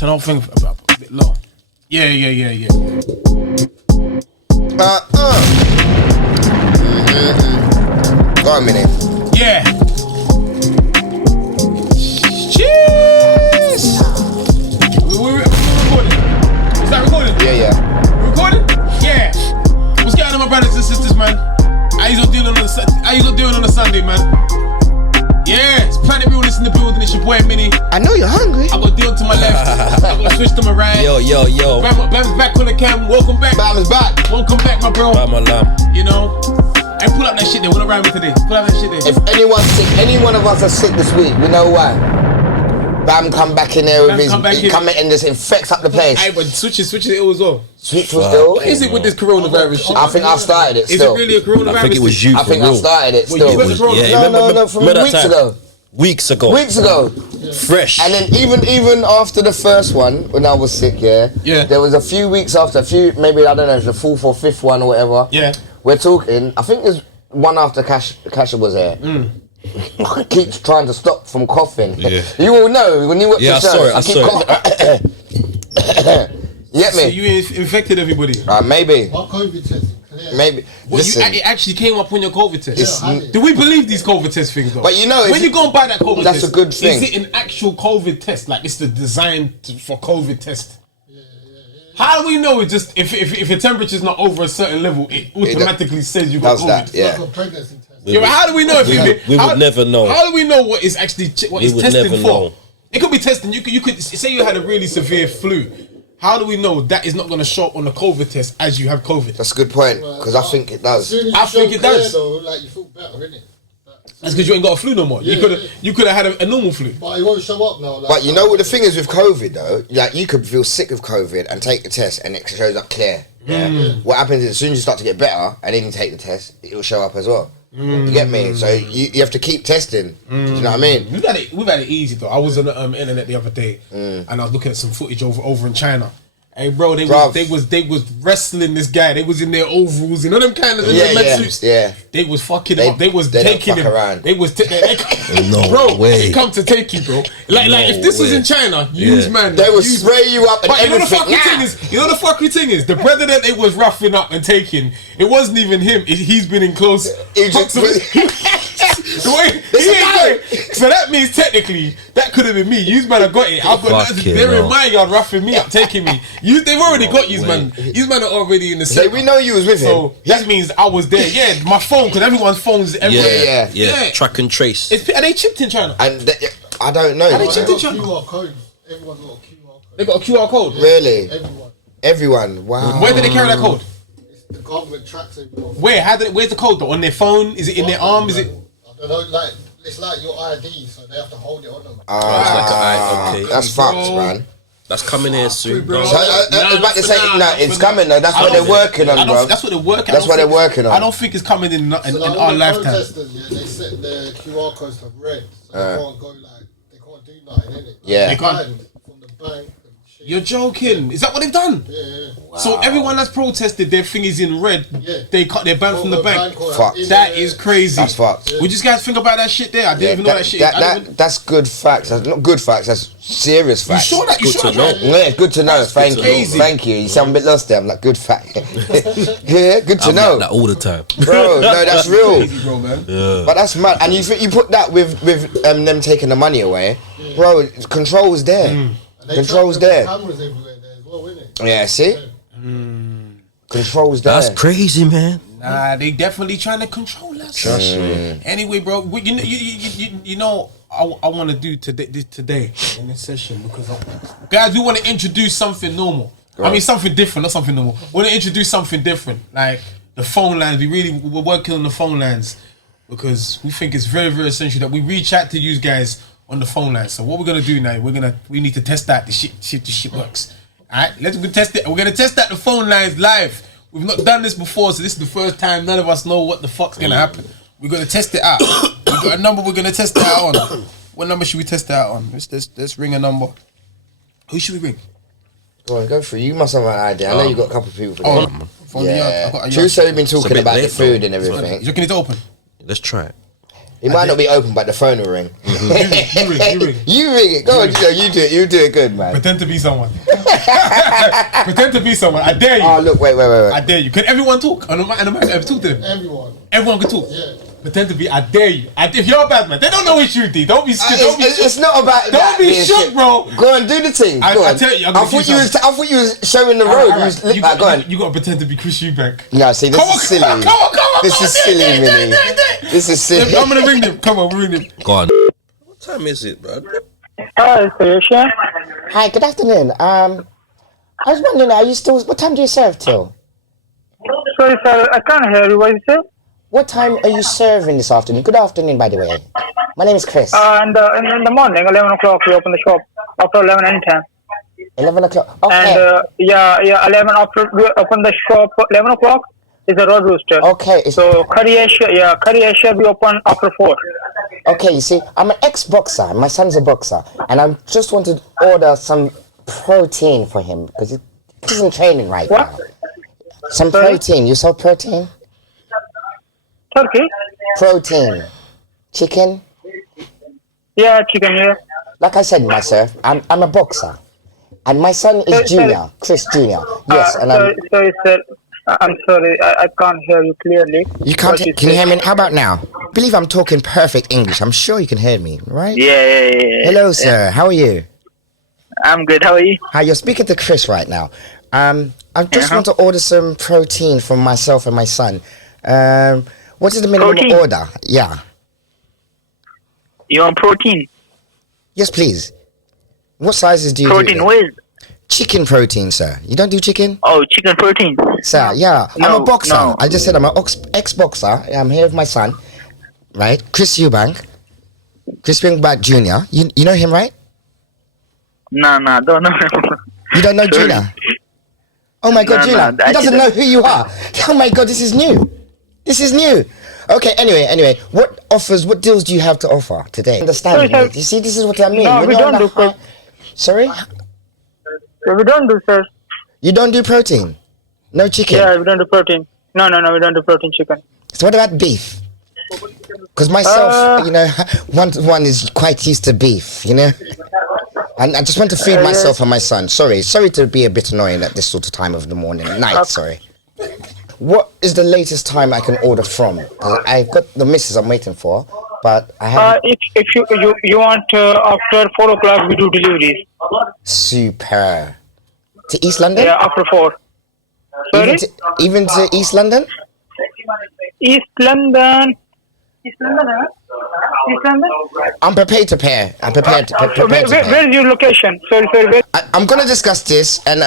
Turn the whole thing a bit low. Yeah. Go on a minute. Yeah. Cheers. We're recording. Is that recording? Yeah. Recording? Yeah. What's going on, my brothers and sisters, man? How you lot doing on a Sunday, man? Yeah, it's Planet Realness in the building. It's your boy Minnie. I know you're hungry. I got Dion to my left. I got Swish to my right. Yo. Bam's back on the cam. Welcome back. Bam's back. Welcome back, my bro. Bam alarm. You know. Hey, pull up that shit there. What around me today? Pull up that shit there. If anyone's sick, any one of us are sick this week, we know why. Bam come back in there with his, he come in and just infects up the place. Hey, but Switch is ill as well. Switch was ill. What is it with this coronavirus shit? I think I've started it still. Is it really a coronavirus? I think it was you. I think I've started it still. No, from weeks ago. Weeks ago. Fresh. And then even after the first one, when I was sick, there was a few weeks after, maybe, I don't know, the fourth or fifth one or whatever. Yeah. We're talking, I think there's one after Kasha was here. I keep trying to stop from coughing. Yeah. You all know, when you watch the show, I saw it. You get me? So you infected everybody? Maybe. What COVID test? Maybe. Listen, it actually came up on your COVID test. Do we believe these COVID test things though? But you know, when you go and buy that COVID test, that's a good thing. Is it an actual COVID test? Like it's the design for COVID test? How do we know it just if your temperature's not over a certain level, it automatically says you got COVID? That, yeah. Like a pregnancy test. Yeah, but how do we know we would never know? How do we know what is actually what is testing for? Know. It could be testing. You could say you had a really severe flu. How do we know that is not going to show up on the COVID test as you have COVID? That's a good point, because I think it does. I think it does. Though, like you feel better, innit? That's because you ain't got a flu no more. You could have had a normal flu. But it won't show up now. Like, But you know what the thing is with COVID though? Like you could feel sick of COVID and take the test and it shows up clear. Yeah. What happens is as soon as you start to get better and then you take the test, it'll show up as well. You get me? So you have to keep testing. Do you know what I mean? We've had it easy though. I was on the internet the other day and I was looking at some footage over in China. Hey bro, they was wrestling this guy. They was in their overalls, you know them kind of suits. Yeah. They was fucking him up. They was taking him. Around. They was no way. They come to take you, bro. Like if this was in China, man. They would spray you up and but everything. You know the fucking thing is, the brother that they was roughing up and taking, it wasn't even him. He's been in close. So that means technically that could have been me. You man have got it. I've got that. They're in my yard roughing me up, taking me. They've already got you, man. You man are already in the set. We know you was with him. So that means I was there. Yeah, my phone, because everyone's phones everywhere. Yeah. Track and trace. Are they chipped in China? And I don't know. Are they chipped in China? QR code. Everyone's got a QR code. They got a QR code. Really? Everyone. Wow. Where do they carry that code? The government tracks everyone. Where's the code though? On their phone? Is it in their arm? Is it? I don't know. Like it's like your ID, so they have to hold it on them. Okay. That's fucked, man. That's coming here soon, bro. So, I was about to say, it's coming though. That's what they're working on, bro. That's what they're working. That's what they're working on. I don't think it's coming in our lifetime. Protesters, they set their QR codes to red, so they can't go they can't do nothing, innit? Yeah. They can't. From the bank. You're joking? Is that what they've done? Yeah. Wow. So everyone that's protested, their thing is in red. Yeah. They're banned from the bank. Fuck. That is crazy. That's fucked. Would you guys think about that shit there? I didn't even know that shit. That's good facts. That's not good facts. That's serious facts. You sure that? You good sure to know. Yeah, it's good to know. Thank you. crazy. Thank you. You sound a bit lost there. I'm like, good fact. Yeah, good to know. Like that all the time. Bro, no, that's real. Crazy, bro, man. Yeah. But that's mad. And you put that with them taking the money away, bro. Control's there. Control's there. Cameras everywhere there as well, innit? Yeah, see? Control's there. That's crazy, man. Nah, they definitely trying to control us. Trust me. Anyway, bro, you know, I want to do today in this session because guys, we want to introduce something normal. Right. I mean, something different, not something normal. We want to introduce something different, like the phone lines. We're working on the phone lines because we think it's very, very essential that we reach out to you guys on the phone line. So what we're gonna do now? We need to test out the shit works. All right, let's go test it. We're gonna test out the phone lines live. We've not done this before, so this is the first time. None of us know what the fuck's gonna happen. We're gonna test it out. We've got a number we're gonna test it out on. What number should we test it out on? Let's ring a number. Who should we ring? Go on, go for it. You must have an idea. I know you got a couple of people for that. Yeah. True, so we've been talking about the food and everything. You reckon it's open? Let's try it. It might not be open, but the phone will ring. You ring. You ring it. Go on, you do it. You do it good, man. Pretend to be someone. Pretend to be someone. I dare you. Oh, look, wait. I dare you. Can everyone talk? And talk to them. Everyone can talk. Yeah. Pretend to be. I dare you. If you're a bad man, they don't know it's you, D. Don't be scared. It's not about Don't that be being shook, shit. bro. Go on, do the thing. Go I on. tell you, I'm I gonna thought do you was showing the road. You was go on. You gotta pretend to be Chris Eubank. No, see, this is silly. Come on. This is silly, Minnie. This is silly. I'm gonna ring them. Come on, ring them. Go on. What time is it, bro? Hi, Sayosha. Hi, good afternoon. I was wondering, are you still? What time do you serve till? Sorry, sir, I can't hear you. What you say? What time are you serving this afternoon? Good afternoon, by the way. My name is Chris. In the morning, 11 o'clock, we open the shop. After 11 and 10. 11 o'clock. Okay. And 11 after we open the shop. 11 o'clock is the road rooster. Okay. So Curry Asia we open after 4. Okay, you see, I'm an ex-boxer. My son's a boxer, and I just wanted to order some protein for him because he's in training right now. Some protein. You sell protein? Turkey? Protein. Chicken? Yeah, chicken. Yeah. Like I said, myself, I'm a boxer, and my son is Junior, Chris Junior. Yes, and sorry, sir. I'm sorry, I can't hear you clearly. You can't. Can you hear me? How about now? I believe I'm talking perfect English. I'm sure you can hear me, right? Yeah. Hello, sir. How are you? I'm good. How are you? Hi, you're speaking to Chris right now. I just want to order some protein for myself and my son. What is the minimum order? Yeah. You want protein? Yes, please. What sizes do you Protein, do? where is? Chicken protein, sir. You don't do chicken? Oh, chicken protein. Sir, yeah. I'm a No, boxer. no. I just said I'm an ex-boxer. I'm here with my son, right? Chris Eubank. Chris Eubank Jr. You know him, right? No, don't know. You don't know Sorry. Junior? Oh my God, No, Junior. no, He doesn't know who you are. Oh my God, this is new. This is new. Okay, anyway, what deals do you have to offer today? Understand? Sorry, sir. You see, this is what I mean. No, we don't do protein. Sorry? We don't do, sir. You don't do protein? No chicken? Yeah, we don't do protein. No, we don't do protein chicken. So what about beef? Because myself, one is quite used to beef, and I just want to feed myself and my son. Sorry to be a bit annoying at this sort of time of the morning, night, sorry. What is the latest time I can order from? I've got the missus I'm waiting for, but I haven't... If you want after 4 o'clock, we do deliveries. Super. To East London? Yeah, after 4. Sorry? Even to East London? East London. East London? I'm prepared to pay. I'm prepared to pay. Where is your location? Sorry, where? I'm gonna discuss this and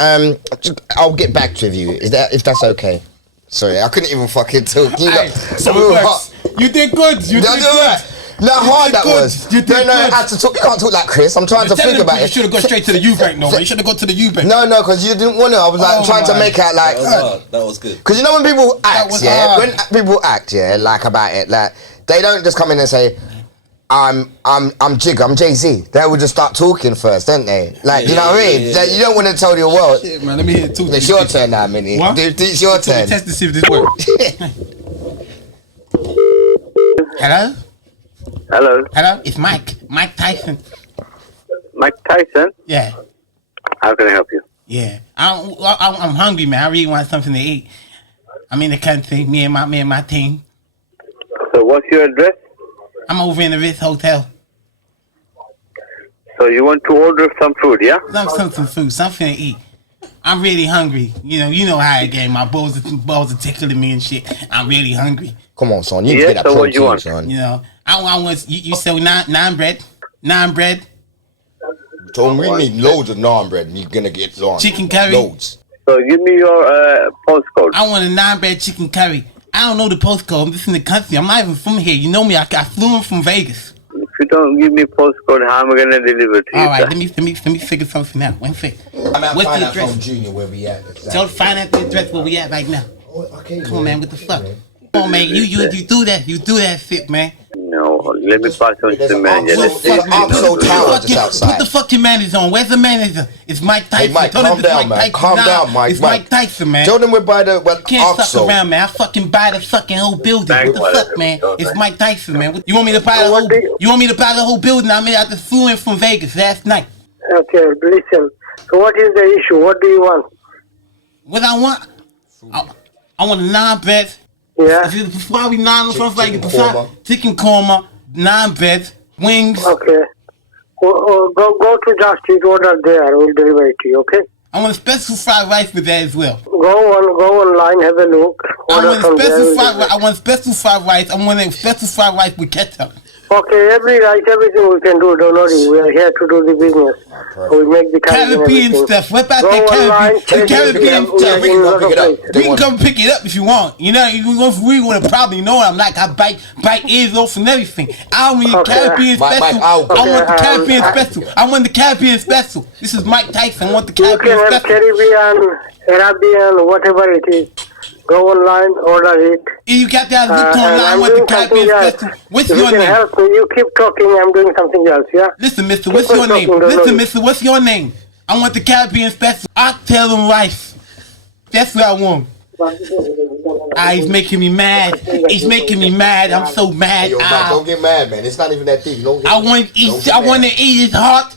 I'll get back to you. If that's okay? Sorry, I couldn't even fucking talk. So it works. You did good. You did good. Look how hard that was. You did no, good. I had to talk. You can't talk like Chris. I'm trying to think about You it. should have gone straight to the Eubank, no. You should have gone to the Eubank. No, because you didn't want to. I was like trying to make out like. That was good. Because you know when people act, was hard. when people act, like about it, like they don't just come in and say, I'm Jig, I'm Jay-Z. They will just start talking first, don't they? Like, you know what I mean? You don't want to tell the world. Shit, man, let me hear it too. It's your turn now, Minnie. What? It's your turn. Test to see if this works. Hello? Hello, It's Mike Tyson. Mike Tyson. Yeah. How can I help you? Yeah. I'm hungry, man. I really want something to eat. I'm in the country, me and my team. So, what's your address? I'm over in the Ritz Hotel. So, you want to order some food, yeah? Some food, something to eat. I'm really hungry. You know how I get. My balls are tickling me and shit. I'm really hungry. Come on, son. You Yeah, get that so what protein, you want? son. I want you sell naan bread, So we need loads of naan bread and you're going to get chicken curry. Loads. So, give me your postcode. I want a naan bread chicken curry. I don't know the postcode. I'm just in the country. I'm not even from here. You know me. I flew in from Vegas. If you don't give me postcode, how am I going to deliver to you? All right, sir? let me figure something out. One sec. I'm What's find the out address? from Junior where we at. Exactly. Tell find out the address where we at right now. Okay, Come on, man. What the fuck? Come on, man. You do that. You do that shit, man. No, Let me pass on to There's the an manager. Oxo- there's an Oxo tower just Put outside. the fucking manager on. Where's the manager? It's Mike Tyson. Hey, Mike, Tell him calm it's down, Mike man. Tyson. Calm Nah, down, Mike. It's Mike Tyson, man. Tell them we're by the Can't suck Oxo. around, man. I fucking buy the fucking whole building. Thank What the you. fuck, man? It's Mike Tyson, man. You want me to buy the whole? You want me to buy the whole building? I mean, I just flew in from Vegas last night. Okay, listen. So what is the issue? What do you want? What I want? I want a 9-bed. Yeah. Probably 9 or something like Chicken that. korma. Chicken korma, 9 beds, wings. Okay. Go to Just Eat, order there. We'll deliver it to you, okay? I want a special fried rice with that as well. Go online, have a look. I Order want from a special there. fried rice. I want special fried rice. I want a special fried rice with ketchup. Okay, everything we can do, don't worry. We are here to do the business. We make the curry and Caribbean everything. stuff. What about Go the online, Caribbean? check The it. Caribbean We are stuff. we in can a go lot pick of it up. places. We can come pick it up if you want. You know, we want to probably know what I'm like. I bite ears off and everything. I don't need Okay. Caribbean Mike, special. I'll go. I want the Okay, Caribbean special. I want the Caribbean special. This is Mike Tyson. I want the You Caribbean can have special. Caribbean, Arabian, whatever it is. Go online, order it. You got that look And online. I I'm want the doing something Caribbean else. special. What's If you your can name? help me, you keep talking, I'm doing something else, yeah? Listen, mister, what's Keep your on name? talking, don't Listen, worry. mister, what's your name? I want the Caribbean special. Oxtail and rice. That's what I want. He's making me mad. He's making me mad. I'm so mad. Yo, man, don't get mad, man. It's not even that deep. Don't get I want to don't eat. get I mad. want to eat his heart.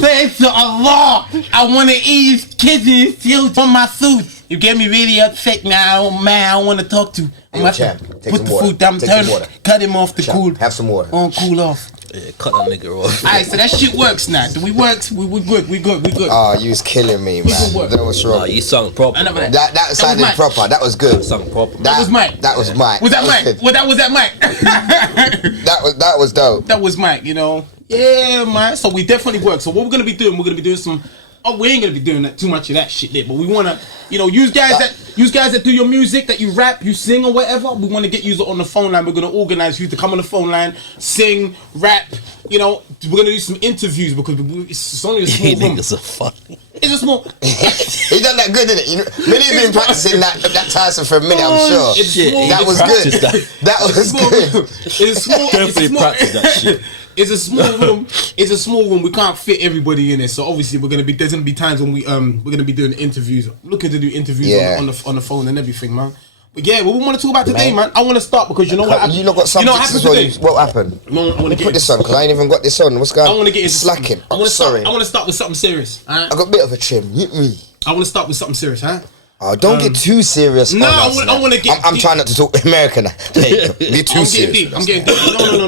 Praise to Allah. I want to eat his kids and his children from my food. You get me really upset now, man. I don't want to talk to. I'm Yo, about to champ, take put some the water. food down. Take some Turn, water. cut him off the Champ, cool. have some water. On cool off. Yeah, cut that nigga off. Alright, so that shit works now. Do we works? We good. We good. Oh, you was killing me, good man. work. That was Nah, wrong. you sung proper. I never- bro. That sounded Mike. proper. That was good. You sung proper. That was Mike. That was Mike. Was that Mike? good. Well, was that Mike? That was dope. That was Mike, you know. Yeah, man. So we definitely work. So what we're gonna be doing? We're gonna be doing some. Oh, we ain't gonna be doing that too much of that shit there, but we wanna, you know, use guys that do your music, that you rap, you sing or whatever. We wanna get you on the phone line. We're gonna organize you to come on the phone line, sing, rap. You know, we're gonna do some interviews because it's only a small You room. niggas are funny. It's a small. He done that good, didn't it? You know, Millie's been practicing that Tyson for a minute, I'm sure. It's Shit, small. That he was practiced good. That was good. It's small. Definitely it's small. practice that shit. It's a small room. It's a small room. We can't fit everybody in it. So obviously there's gonna be times when we're gonna be doing interviews. Looking to do interviews Yeah. on the phone and everything, man. But yeah, what we want to talk about today, man. I want to start because you know what? You lot got you know subjects what as well. happened today? What happened? No, I want to Let me get put this on because I ain't even got this on. What's going on? I want to get into slacking. I I'm want to sorry. start. I want to start with something serious. Alright? I got a bit of a trim. Hit me. I want to start with something serious, huh? Oh, don't get too serious. no, on I us, wanna- man. I wanna get I'm deep. trying not to talk American. Hey, be too I'm serious. getting deep. I'm getting deep.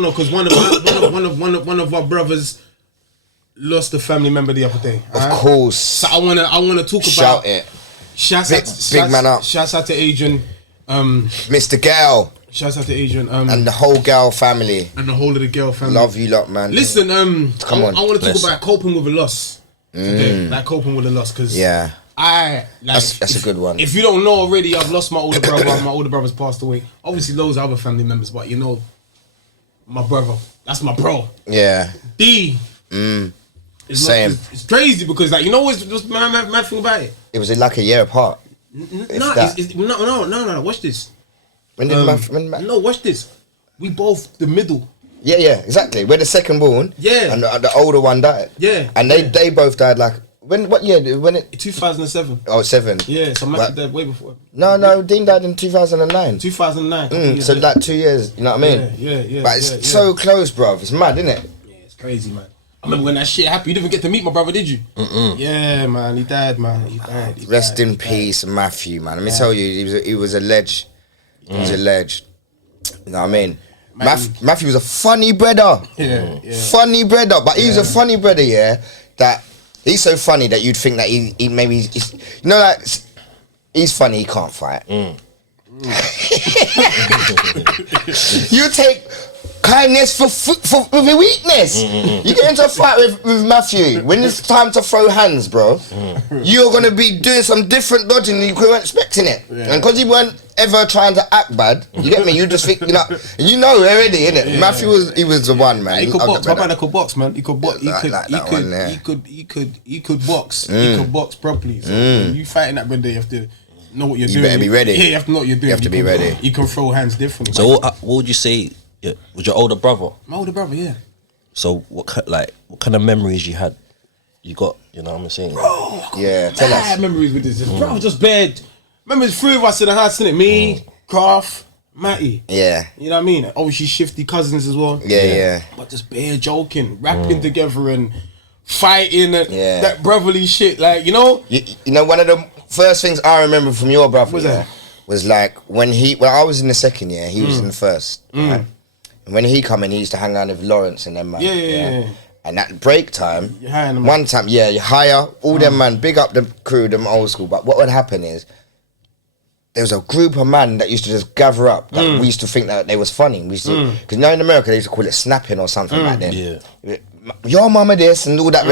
No, because one of our brothers lost a family member the other day. Of course. So I wanna talk about. Shout it, Big man up. Shouts out to Adrian. Mr. Gal, Shouts out to Adrian. and the whole Gal family. And the whole of the girl family. Love you lot, man. Listen, Come on. I want to talk Bless. about coping with a loss today. Like coping with a loss, because Yeah. That's a good one. If you don't know already, I've lost my older brother. My older brother's passed away. Obviously, those other family members, but you know, my brother. That's my bro. Yeah. D. It's Same. It's crazy because, like, you know what's mad thing about it? It was like a year apart. No, that. no. Watch this. When did No, watch this. We both the middle. Yeah, exactly. We're the second born. Yeah. And the older one died. Yeah, And they both died like what year? When it 2007. 7. Yeah, so Right. Matthew died way before. No, Dean died in 2009. 2009. So like 2 years, you know what I mean? Yeah. But it's yeah. so close, bruv. It's mad, isn't it? Yeah, it's crazy, man. I remember when that shit happened. You didn't even get to meet my brother, did you? Yeah, man. He died, man. He died. Rest in peace, Matthew, man. Let me tell you, he was a ledge. He was a ledge. You know what I mean? Matthew was a funny brother. Yeah. Funny brother. But he was a funny brother, yeah, that he's so funny that you'd think that he maybe, he's, you know, like, he's funny, he can't fight. You take kindness for weakness. You get into a fight with Matthew. When it's time to throw hands, bro, you're gonna be doing some different dodging than you weren't expecting it. And because you weren't ever trying to act bad, you get me? You just think, you know already, innit? Matthew was the one, man. He could I'll box. get My better. brother could box, man. He could box. Like that one there. He could box. He could box properly. So when you fighting that brother, you have to know what you're doing. better be ready. Yeah, you have to know what you're doing. You have to be ready. You can throw hands differently. So what would you say Yeah. Was your older brother? My older brother, yeah. So what kind of memories you had? You got, you know what I'm saying? Yeah, tell Bad us. memories with this. Bro, just bad. Remember, there's 3 of us in the house, innit? Me, Craft, Matty. Yeah. You know what I mean? Obviously, shifty cousins as well. Yeah. But just bare joking, rapping together and fighting and that brotherly shit. Like, you know? You know, one of the first things I remember from your brother was like when I was in the second year, he was in the first. Right? And when he come in, he used to hang around with Lawrence and them man. Yeah. And at break time, You hire them. one time, you hire all them man, big up the crew, them old school. But what would happen is, there was a group of man that used to just gather up. That we used to think that they was funny. We used to, because in America they used to call it snapping or something back then. Yeah. Your mama this and all that.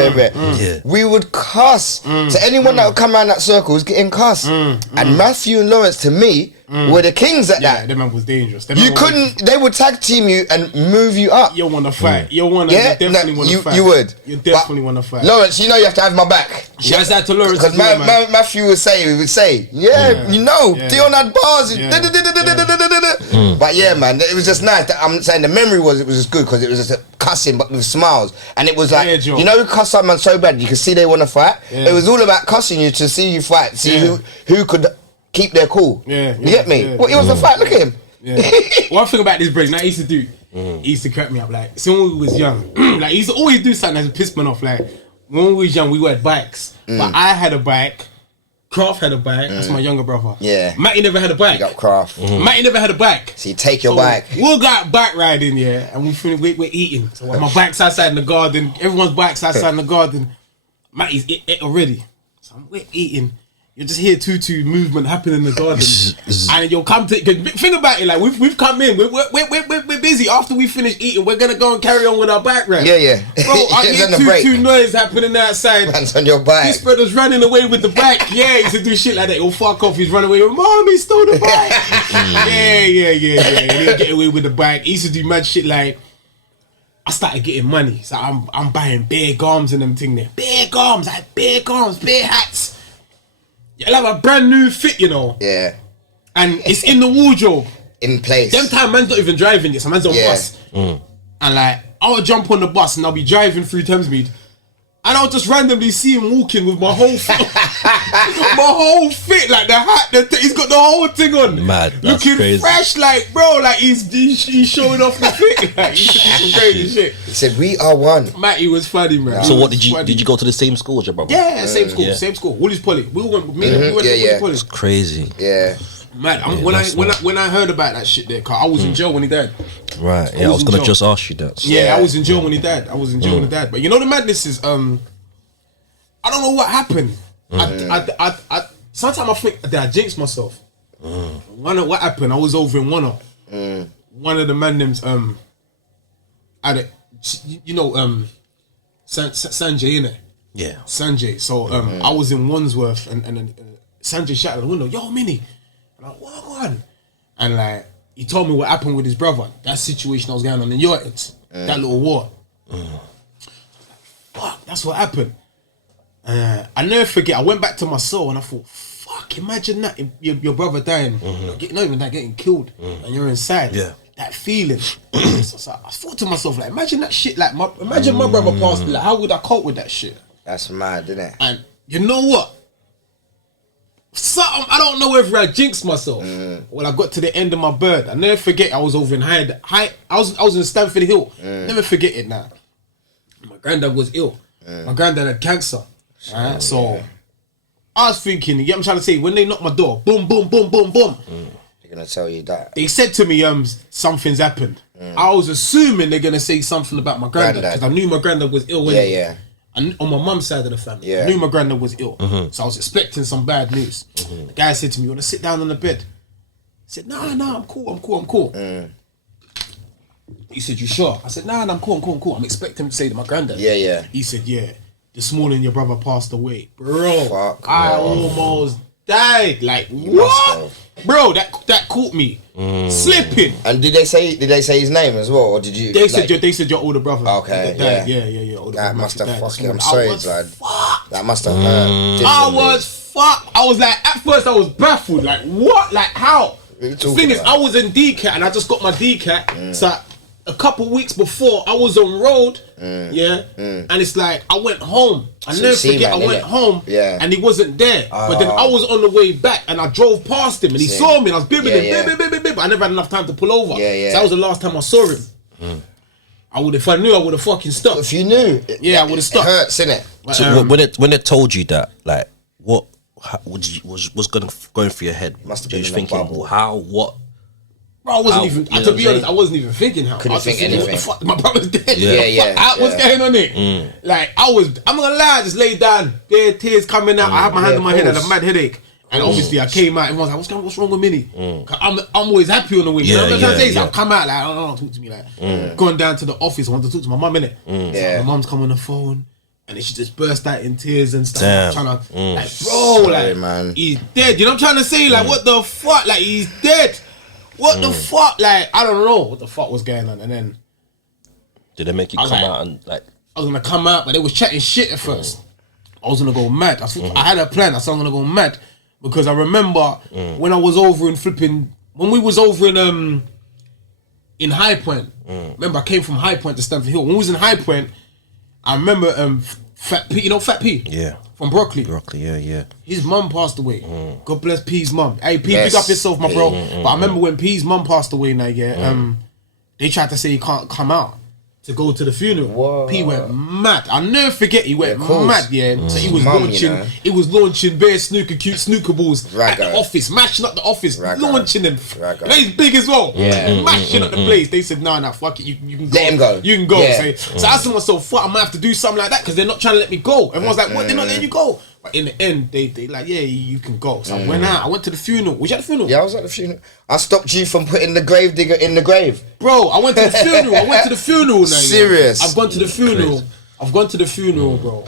Yeah. We would cuss to anyone that would come around that circle was getting cuss. And Matthew and Lawrence to me were the kings at Yeah, that. that man was dangerous. You couldn't. They would tag team you and move you up. You want to fight. You want to. Yeah, You definitely want to fight. you would. You definitely want to fight. Lawrence, you know you have to have my back. Shouts out to Lawrence. Because as well, man. Matthew would say, you know, Dion had bars. But yeah, man, it was just nice. I'm saying the memory it was just good because it was just cussing but with smiles. And it was like, Yeah, Joe. you know, cuss someone so bad, you could see they want to fight. It was all about cussing you to see you fight, see who could keep their cool. You get me? Well, it was a fight, look at him. One thing about this break, that he used to do, he used to crack me up. Like, so when we was young, like he used to always do something that pissed me off. Like when we was young, we had bikes, but I had a bike. Kraft had a bike. That's my younger brother. Yeah. Matty never had a bike. You got Kraft. Matty never had a bike. So you take your bike. We'll go out bike riding, and we're eating. So my bike's outside in the garden. Everyone's bike's outside in the garden. Matty's it already. So we're eating. You just hear tutu movement happen in the garden, and you'll come to. Think about it, like we've come in, we're busy. After we finish eating, we're gonna go and carry on with our bike ride. Yeah. Bro, I hear tutu noise happening outside. Man's on your bike. This brother's running away with the bike. Yeah, he used to do shit like that. He'll fuck off. He's running away with Mom. He stole the bike. Yeah. And he'll get away with the bike. He used to do mad shit like. I started getting money, so I'm buying bare garms and them thing there. Bare garms, bare hats. You'll have a brand new fit, you know. Yeah. And it's in the wardrobe. In place. Them time man's not even driving yet, so man's on bus. And like, I'll jump on the bus and I'll be driving through Thamesmead. And I'll just randomly see him walking with my whole fit. My whole fit, like the hat, he's got the whole thing on. Mad, that's looking crazy. fresh, like, bro, like he's showing off the fit. Like, he used to do some crazy shit. He said, we are one. Matty was funny, man. So He what was funny. did you go to the same school as your brother? Yeah, same school, yeah. same school. Woolies Poly. We went to Woolies Poly. Crazy. Yeah. Man, when I heard about that shit there, cause I was in jail when he died. Right. Yeah, I was in gonna jail. just ask you that. Yeah, I was in jail when he died. But you know the madness is I don't know what happened. I sometimes I think that I jinxed myself. What happened? I was over in One of the man names Sanjay, innit? Yeah. Sanjay. So I was in Wandsworth and Sanjay shouted at the window, "Yo, Minnie!" And I'm like, "What on?" And like he told me what happened with his brother. That situation that was going on in your end, that little war. Fuck, that's what happened. I never forget. I went back to my soul and I thought, "Fuck! Imagine that your brother dying, not even that, getting killed, and you're inside." Yeah. That feeling. So I thought to myself, like, imagine that shit. Like, imagine my brother passed. Like, how would I cope with that shit? That's mad, isn't it? And you know what? Something I don't know whether I jinxed myself. When I got to the end of my bird, I never forget. I was over in I was in Stamford Hill. Never forget it now. My granddad was ill. My granddad had cancer. Right? So I was thinking, you get what I'm trying to say? When they knocked my door, boom, boom, boom, boom, boom. They're gonna tell you that. They said to me, something's happened. I was assuming they're gonna say something about my granddad because I knew my granddad was ill. Yeah. And on my mum's side of the family, Yeah. I knew my granddad was ill. So I was expecting some bad news. The guy said to me, "You want to sit down on the bed?" I said, "No, I'm cool. He said, "You sure?" I said, "No, I'm cool. I'm expecting him to say to my granddad." Yeah. He said, "Yeah, this morning your brother passed away." Bro, Fuck, I no. almost died. Like, must what? have. Bro, that caught me slipping. And did they say his name as well, or did you? They said your older brother. Okay, that died. Yeah. Older That brother must have died this fucking. I'm morning. sorry, I was lad. fucked. That must have hurt. I differently. was fucked. I was like, at first I was baffled. Like, what? Like, how? What are you The talking thing is, about? I was in DCAT and I just got my DCAT. So a couple weeks before I was on road, and it's like I went home. I So never see, forget. man, I went innit? home, Yeah. and he wasn't there. But then I was on the way back, and I drove past him, and he See. saw me, and I was bibbing him, Yeah, bib. I never had enough time to pull over. Yeah. So that was the last time I saw him. If I knew, I would have fucking stopped. If you knew, Yeah, I would've stopped. It hurts, innit? So when it told you that, like, what was going through your head? Must have You been was in a thinking, bubble. how, what? Bro, I wasn't How- even. you know To what be I'm honest, saying? I wasn't even thinking how. Couldn't I was just think thinking, anything. what the fuck? My brother's dead. Yeah. What's going on here? Like I'm gonna lie, I just laid down, bare tears coming out. I had my hand on my head, I had a mad headache. And obviously I came out, everyone's like, what's wrong with Minnie? 'Cause I'm always happy on the wing. You know what I'm trying to say? So I've come out like, oh, talk to me like gone down to the office, I want to talk to my mum, innit? Yeah. So my mum's come on the phone and then she just burst out in tears and stuff. Damn. Trying to like, bro, Sorry, like man. he's dead. You know what I'm trying to say? Like, what the fuck? Like he's dead. What the fuck? Like, I don't know what the fuck was going on. And then Did they make you I was come like- out and like? I was gonna come out, but they was chatting shit at first. I was gonna go mad. I had a plan. I said I'm gonna go mad because I remember when I was over in flipping when we was over in High Point. Remember, I came from High Point to Stamford Hill. When we was in High Point, I remember Fat P. You know Fat P? Yeah. From Broccoli. Broccoli, yeah. His mum passed away. God bless P's mum. Hey P, Yes. pick up yourself, my bro. But I remember when P's mum passed away now, they tried to say he can't come out to go to the funeral. Whoa. P went mad. I'll never forget he went of course. mad, So he was Mum, launching you know. he was launching bare cute snooker balls at Ragga. the office, mashing up the office, Ragga. launching them. Ragga. You know, he's big as well. Yeah. Mashing up the place. They said, nah, fuck it, you can go. Let him go. You can go. Yeah. So I said to myself, fuck, I might have to do something like that because they're not trying to let me go. Everyone's like, what? They're not letting you go. But in the end, they like, yeah, you can go. So I went out. I went to the funeral. Was you at the funeral? Yeah, I was at the funeral. I stopped you from putting the grave digger in the grave. Bro, I went to the funeral. I went to the funeral now. Serious? I've gone to the funeral. I've gone to the funeral, bro.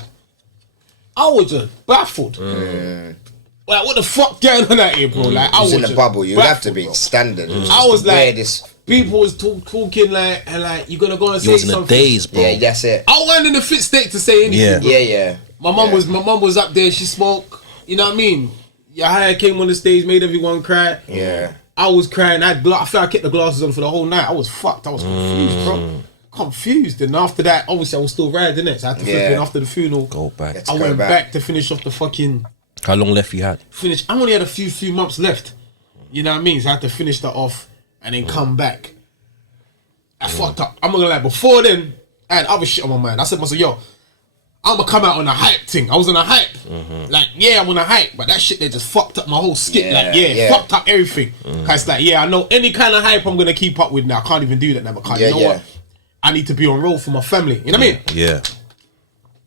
I was just baffled. Like, what the fuck going on out here, bro? Like, I You was was in the just bubble. You have to baffled, be bro. standard. I was like, weirdest. people was talking like, and like, you gonna go and You say was in the something. days, bro. Yeah, that's it. I wasn't in the fit state to say anything. Yeah. Yeah. My mum was up there. She spoke. You know what I mean? Yahya came on the stage, made everyone cry. Yeah. I was crying. I felt I kept the glasses on for the whole night. I was fucked. I was confused, bro. Confused. And after that, obviously, I was still riding it. So I had to flip in after the funeral. Go back. Let's I go went back to finish off the fucking How long left you had? finish. I only had a few months left. You know what I mean? So I had to finish that off and then come back. I fucked up. I'm not gonna lie. Before then, I had other shit on my mind. I said to myself, yo, I'm gonna come out on a hype thing. I was on a hype. Like, yeah, I'm on a hype, but that shit they just fucked up my whole skit. Fucked up everything. Cause it's like, yeah, I know any kind of hype I'm gonna keep up with now. I can't even do that now because you know what? I need to be on roll for my family. You know what I mean?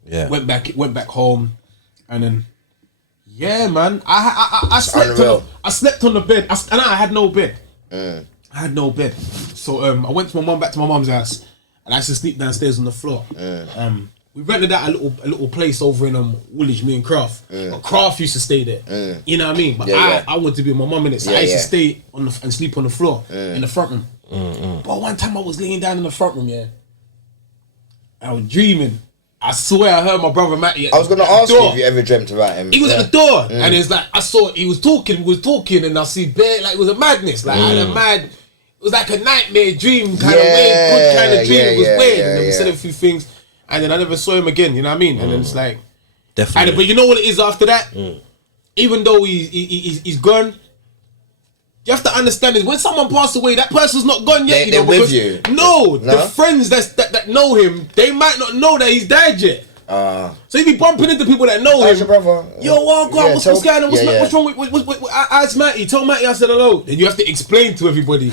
Yeah. Went back home, and then yeah, man, I slept unreal. I slept on the bed, and I had no bed. I had no bed, so I went to back to my mum's house, and I used to sleep downstairs on the floor. We rented out a little place over in Woolwich, me and Kraft. But Kraft used to stay there. You know what I mean? But I wanted to be with my mum in it, so I used to stay and sleep on the floor in the front room. But one time I was laying down in the front room, I was dreaming. I swear I heard my brother Matty. I was gonna ask you if you ever dreamt about him. He was at the door, and it's like I saw he was talking, and I see bare like it was a madness, like I had a mad. It was like a nightmare dream kind of weird, good kind of dream. It was weird, and then we said a few things, and then I never saw him again. You know what I mean? And then it's like, Definitely. but you know what it is after that? Even though he's gone, you have to understand is when someone passed away, that person's not gone yet. They're with because you. No, the No? friends that know him, they might not know that he's died yet. So you be bumping into people that know How's him. your brother? Yo, what what's going on? What's wrong with I asked Matty, told Matty I said hello. Then you have to explain to everybody.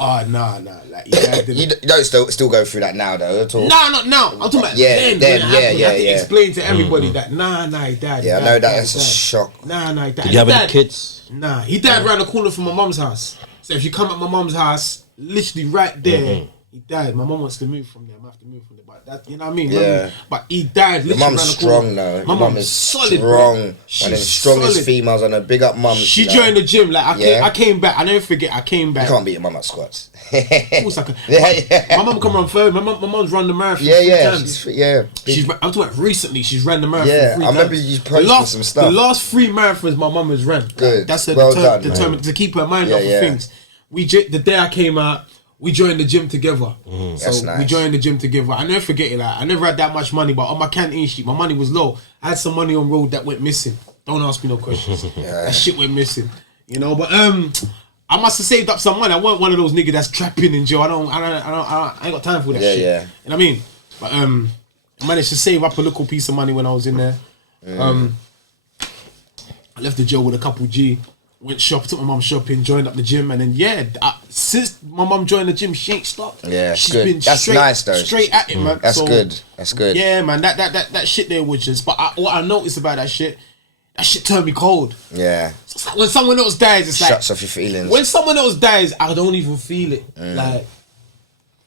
Nah, like he died. You don't still go through that now though at all. Nah, not now. I'm talking about then. then, when it happened. You have to yeah. explain to everybody that he died. Yeah, I know that's a shock. Nah, he died. Did you have any kids? Nah, he died around the corner from my mum's house. So if you come at my mum's house, literally right there, he died. My mum wants to move from there. I have to move from there. But that, you know what I mean? Yeah. But he died Your literally mum's around the corner. strong though. My Your mum mum is solid, strong. bro. One of the She's strongest solid. females on her. Big up mums. She you know. joined the gym. Like Yeah. I came back. I never forget. I came back. You can't beat your mum at squats. Of course I can. Yeah. My mum come around third. My mum's run the marathon. Yeah. 3 times. I'm talking about recently. She's ran the marathon. Yeah, 3 I remember times. you posting some stuff. The last 3 marathons my mum has ran. Good. That's her Well done, man. determined to keep her mind Yeah, off of things. The day I came out, we joined the gym together. That's So nice. we joined the gym together. I never forget it. Like I never had that much money, but on my canteen sheet, my money was low. I had some money on road that went missing. Don't ask me no questions. That shit went missing. You know, but I must have saved up some money. I wasn't one of those niggas that's trapping in jail. I ain't got time for that shit. Yeah. You know what I mean? But I managed to save up a little piece of money when I was in there. I left the jail with a couple G. Went took my mum shopping, joined up the gym, and then since my mum joined the gym, she ain't stopped. Yeah, she's good. been That's straight, nice though. straight at it, man. That's So, good. That's good. Yeah, man. That shit there was just. But what I noticed about that shit turned me cold. Yeah. It's like when someone else dies, it's like Shuts off your feelings. when someone else dies, I don't even feel it. Like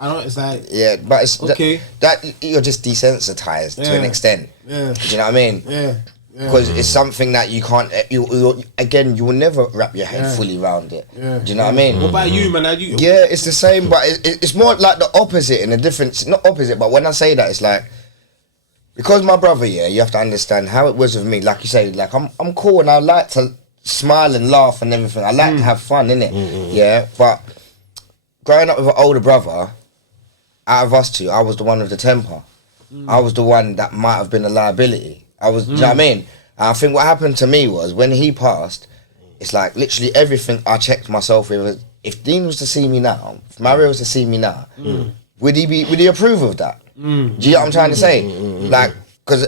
I don't. It's like Yeah, but it's Okay. that you're just desensitized to an Yeah. extent. Yeah. Do you know what I mean? yeah. Because it's something that you can't. You will never wrap your head fully around it. Yeah. Do you know what I mean? What about you, man? Yeah, it's the same, but it's more like the opposite in a difference. Not opposite, but when I say that, it's like because my brother, you have to understand how it was with me. Like you say, like I'm cool and I like to smile and laugh and everything. I like to have fun, innit? Yeah, but growing up with an older brother, out of us two, I was the one with the temper. I was the one that might have been a liability. Do you know what I mean? And I think what happened to me was when he passed, it's like literally everything I checked myself with. Was, if Dean was to see me now, if Mario was to see me now, would he approve of that? Do you know what I'm trying to say? Like, because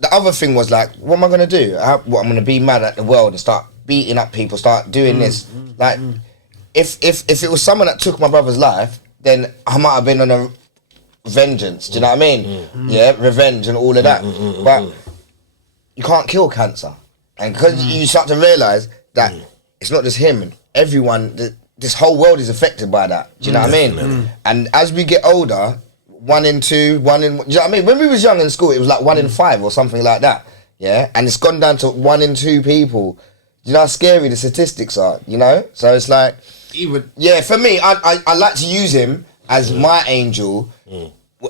the other thing was like, what am I gonna do? I'm gonna be mad at the world and start beating up people, start doing this. Like, if it was someone that took my brother's life, then I might have been on a vengeance. Do you know what I mean? Yeah, revenge and all of that. But you can't kill cancer, and because you start to realise that it's not just him, and everyone. This whole world is affected by that. Do you know what I mean? And as we get older, 1 in 2, 1 in. Do you know what I mean? When we was young in school, it was like 1 in 5 or something like that. Yeah, and it's gone down to 1 in 2 people. Do you know how scary the statistics are? You know, so it's like, for me, I like to use him as my angel.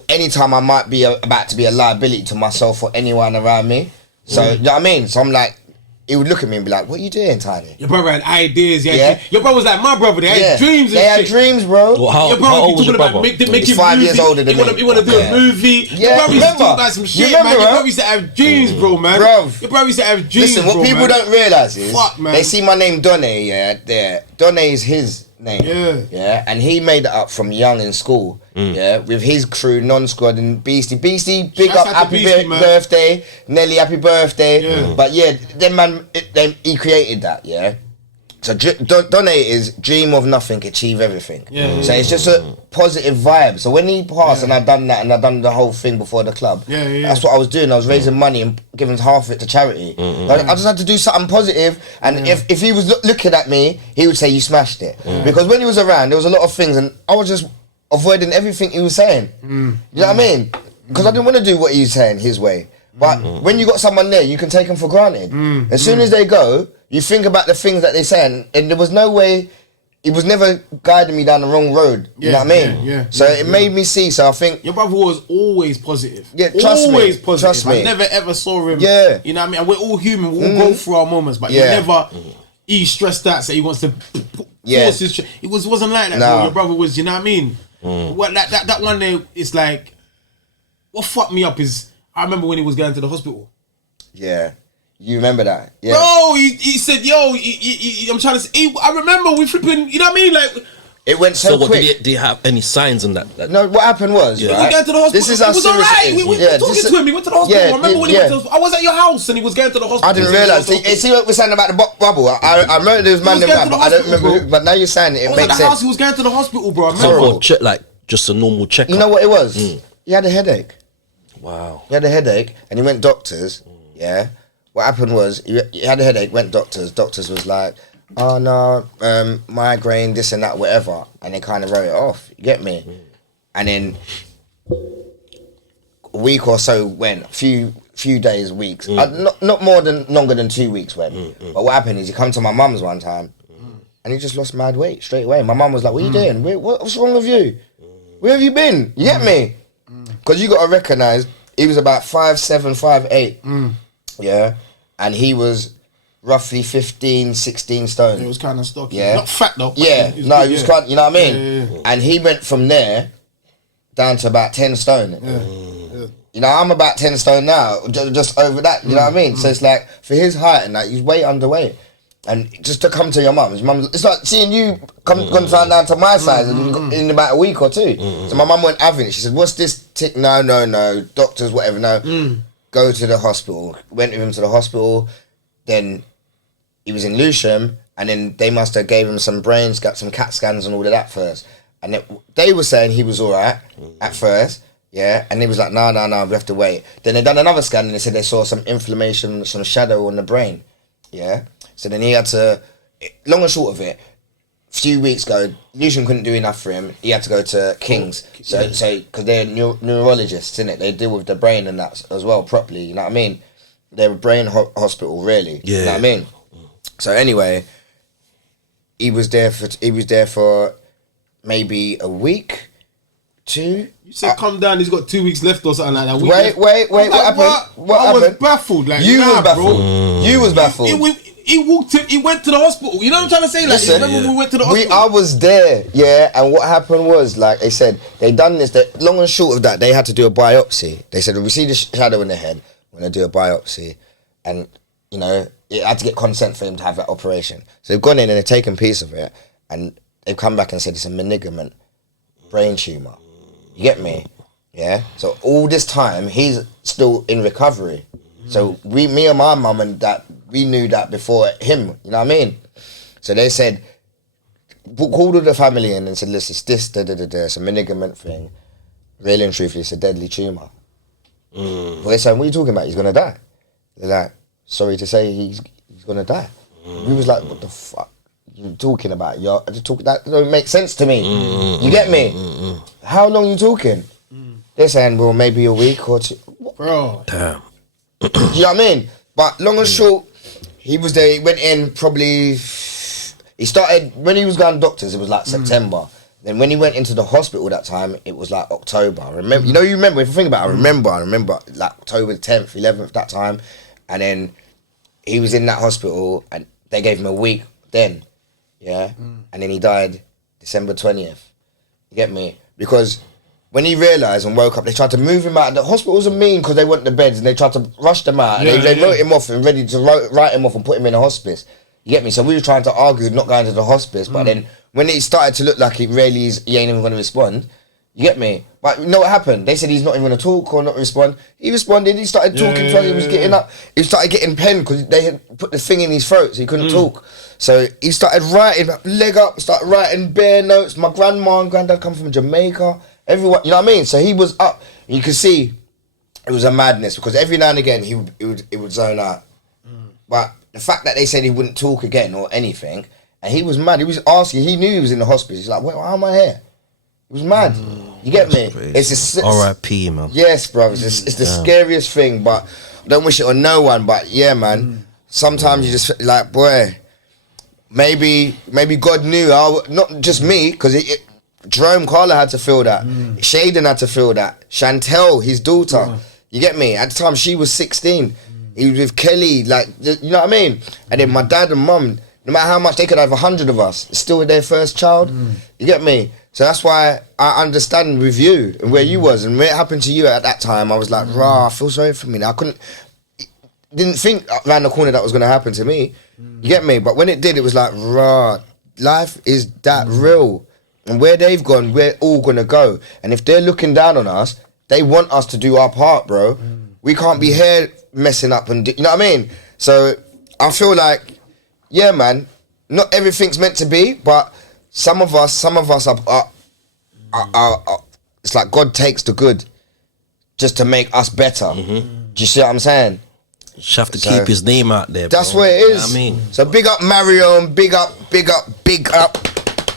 Anytime I might be about to be a liability to myself or anyone around me. So you know what I mean? So I'm like, he would look at me and be like, "What are you doing, Tiny?" Your brother had ideas. Yeah. Your brother was like my brother. They had dreams. And they had shit. dreams, bro. Well, how Your brother old was talking your about brother? He's 5 years older than me. He want to do a movie. Yeah, Your brother used to remember? talk about some shit, You remember, man. Your huh? brother used to have dreams, bro, man. Bruv. Your brother used to have dreams. Listen, what bro, people man. don't realise is Fuck, man. they see my name Donne, there. Donne is his name. Yeah. And he made it up from young in school. Yeah. With his crew, non-squad and Beastie. Beastie, big Shouts up, out to happy Beastie, man. birthday. Nelly, happy birthday. Yeah. But yeah, he created that, yeah. So Donne is dream of nothing, achieve everything. Yeah. So it's just a positive vibe. So when he passed and I done that and I done the whole thing before the club, that's what I was doing. I was raising money and giving half of it to charity. I just had to do something positive. And if he was looking at me, he would say, "You smashed it." Because when he was around, there was a lot of things and I was just avoiding everything he was saying. You know what I mean? Because I didn't want to do what he was saying his way. But when you got someone there, you can take them for granted. As soon as they go, you think about the things that they say, and there was no way, he was never guiding me down the wrong road. You know what I mean? So it made me see. So I think your brother was always positive. Yeah, trust me. Always positive. Trust me. I never ever saw him. Yeah. You know what I mean? And we're all human. We all go through our moments, but he stressed out, so he wants to force his. It wasn't like that. Bro. Your brother was. You know what I mean? What that one day? It's like, what fucked me up is I remember when he was going to the hospital. Yeah. You remember that? Yeah. Bro, he said, "Yo, I'm trying to say." I remember we flipping. You know what I mean? Like it went so what, quick. did he have any signs in that? No, what happened was we right? were going to the hospital. This is how it was serious alright. it is. We were talking to him. He went to the hospital. I remember when he went to the hospital. I was at your house and he was going to the hospital. I didn't realise. See what we're saying about the bubble? I remember there was man in that, but I don't remember. But now you're saying it, I was makes at the house. sense. He was going to the hospital, bro. I remember. So for like just a normal checkup. You know what it was? He had a headache. Wow. He had a headache and he went doctors. Yeah. What happened was he had a headache, went doctors. Doctors was like, "Oh no, migraine, this and that, whatever," and they kind of wrote it off. You get me? And then a week or so went, few days, weeks, not longer than 2 weeks went. But what happened is he come to my mum's one time, and he just lost mad weight straight away. My mum was like, "What are you doing? What's wrong with you? Where have you been?" You get me? Because you got to recognise he was about 5'7", 5'8". Yeah, and he was roughly 15, 16 stone. It was kind of stocky. Yeah. Not fat though. Yeah, It was no, good, he was yeah. quite, you know what I mean? Yeah. And he went from there down to about 10 stone. You know, I'm about 10 stone now, just over that, you know what I mean? So it's like, for his height and that, he's way underweight. And just to come to your mum, it's like seeing you gone down to my size in about a week or two. So my mum went having it. She said, what's this tick? No, doctors, whatever, no. Go to the hospital. Went with him to the hospital. Then he was in Lewisham, and then they must have gave him some brains, got some CAT scans and all of that first. And they were saying he was all right at first, yeah. And he was like, no, we have to wait. Then they done another scan, and they said they saw some inflammation, some shadow on the brain, yeah. So then he had to, long and short of it, a few weeks ago, Lewisham couldn't do enough for him. He had to go to King's, so because they're neurologists, innit? They deal with the brain and that as well properly. You know what I mean? They're a brain hospital, really. Yeah. You know what I mean? So anyway, he was there for maybe a week, 2. You said come down. He's got 2 weeks left or something like that. Wait. What happened? What I was happened? baffled. Like You was baffled. bro. You was baffled. He walked. He went to the hospital. You know what I'm trying to say? Like, Listen, remember we went to the hospital. I was there, yeah, and what happened was, like they said, they done this, long and short of that, they had to do a biopsy. They said, we see the shadow in the head, we're going to do a biopsy, and, you know, it had to get consent for him to have that operation. So they've gone in and they've taken a piece of it, and they've come back and said it's a malignant brain tumour. You get me? Yeah? So all this time, he's still in recovery. So me and my mum and that, we knew that before him, you know what I mean? So they said, called all the family in and said, listen, it's this, it's a malignant thing. Really and truthfully, it's a deadly tumour. Well, they're saying, what are you talking about? He's going to die. They're like, sorry to say, he's going to die. We was like, what the fuck you talking about? That don't make sense to me. You get me? How long you talking? They're saying, well, maybe a week or 2. Bro. Damn. You know what I mean? But long and short, he was there. He went in probably. He started when he was going to doctors. It was like September. Then when he went into the hospital that time, it was like October. I remember. You remember. If you think about it, I remember like October 10th, 11th that time, and then he was in that hospital, and they gave him a week. Then, yeah, and then he died December 20th. You get me? Because when he realised and woke up, they tried to move him out. The hospitals are mean because they want the beds and they tried to rush them out. And they wrote him off and ready to write him off and put him in a hospice. You get me? So we were trying to argue not going to the hospice. But then when it started to look like he ain't even going to respond, you get me? But you know what happened? They said he's not even going to talk or not respond. He responded. He started talking to us. He was getting up. He started getting pen because they had put the thing in his throat so he couldn't talk. So he started writing, leg up, started writing bare notes. My grandma and granddad come from Jamaica. Everyone, you know what I mean? So he was up. You could see it was a madness because every now and again he would zone out. But the fact that they said he wouldn't talk again or anything, and he was mad. He was asking. He knew he was in the hospital. He's like, "Wait, how am I here?" He was mad. You get me? It's R.I.P. man. Yes, bro. It's the scariest thing. But I don't wish it on no one. But yeah, man. Sometimes you just like, boy, maybe God knew. Not just me, because Jerome Carla had to feel that. Shaden had to feel that. Chantel, his daughter. You get me? At the time, she was 16. He was with Kelly, like, you know what I mean? And then my dad and mum, no matter how much, they could have 100 of us. It's still their first child. You get me? So that's why I understand with you and where you was. And when it happened to you at that time, I was like, rah, I feel sorry for me. Now, didn't think around the corner that was going to happen to me. You get me? But when it did, it was like, rah, life is that real. And where they've gone, we're all going to go. And if they're looking down on us, they want us to do our part, bro. We can't be here messing up and you know what I mean? So I feel like, yeah, man, not everything's meant to be, but some of us are it's like God takes the good just to make us better. Do you see what I'm saying? You just have to keep his name out there. That's bro. what it is. You know what I mean, so big up Mario and big up.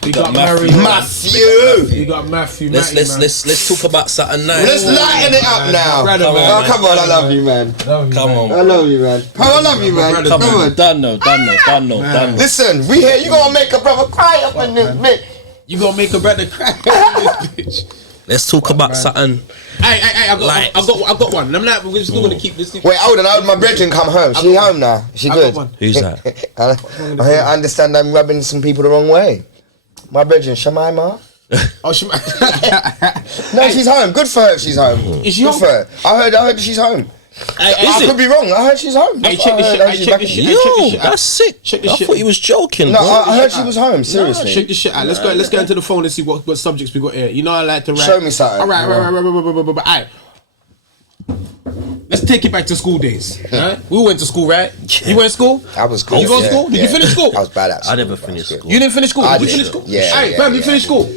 We got Matthew. Matthew. You got Matthew. Let's talk about something nice. Let's lighten it up now. Come on, I love you, man. Come on. I love you, man. I love you, man. Come on. Done no. Listen, we here. You gonna make a brother cry up in this bitch. You gonna make a brother cry in this bitch. Let's talk about something. I got one. I'm not. We're still gonna keep this. Wait, hold on. I heard my brethren come home. She home now. She good. Who's that? I understand I'm rubbing some people the wrong way. My brethren, Shemaima. Oh, No, she's home. Good for her. She's home. Is she good home? for her. I heard she's home. I could be wrong. I heard she's home. I check this shit. I check this shit. Yo, that's sick. Check this I shit. thought he was joking. No, bro. I heard she was home. Seriously. Check this shit out. Let's go into the phone and see what subjects we got here. You know I like to write. Show me something. All right. Let's take it back to school days. Right? We went to school, right? You went to school? I was good. You go to school? Did you finish school? I was bad at school. I never finished school. You didn't finish school? I Did you did. finish school? Yeah, Alright, yeah, bam, you yeah. finished school.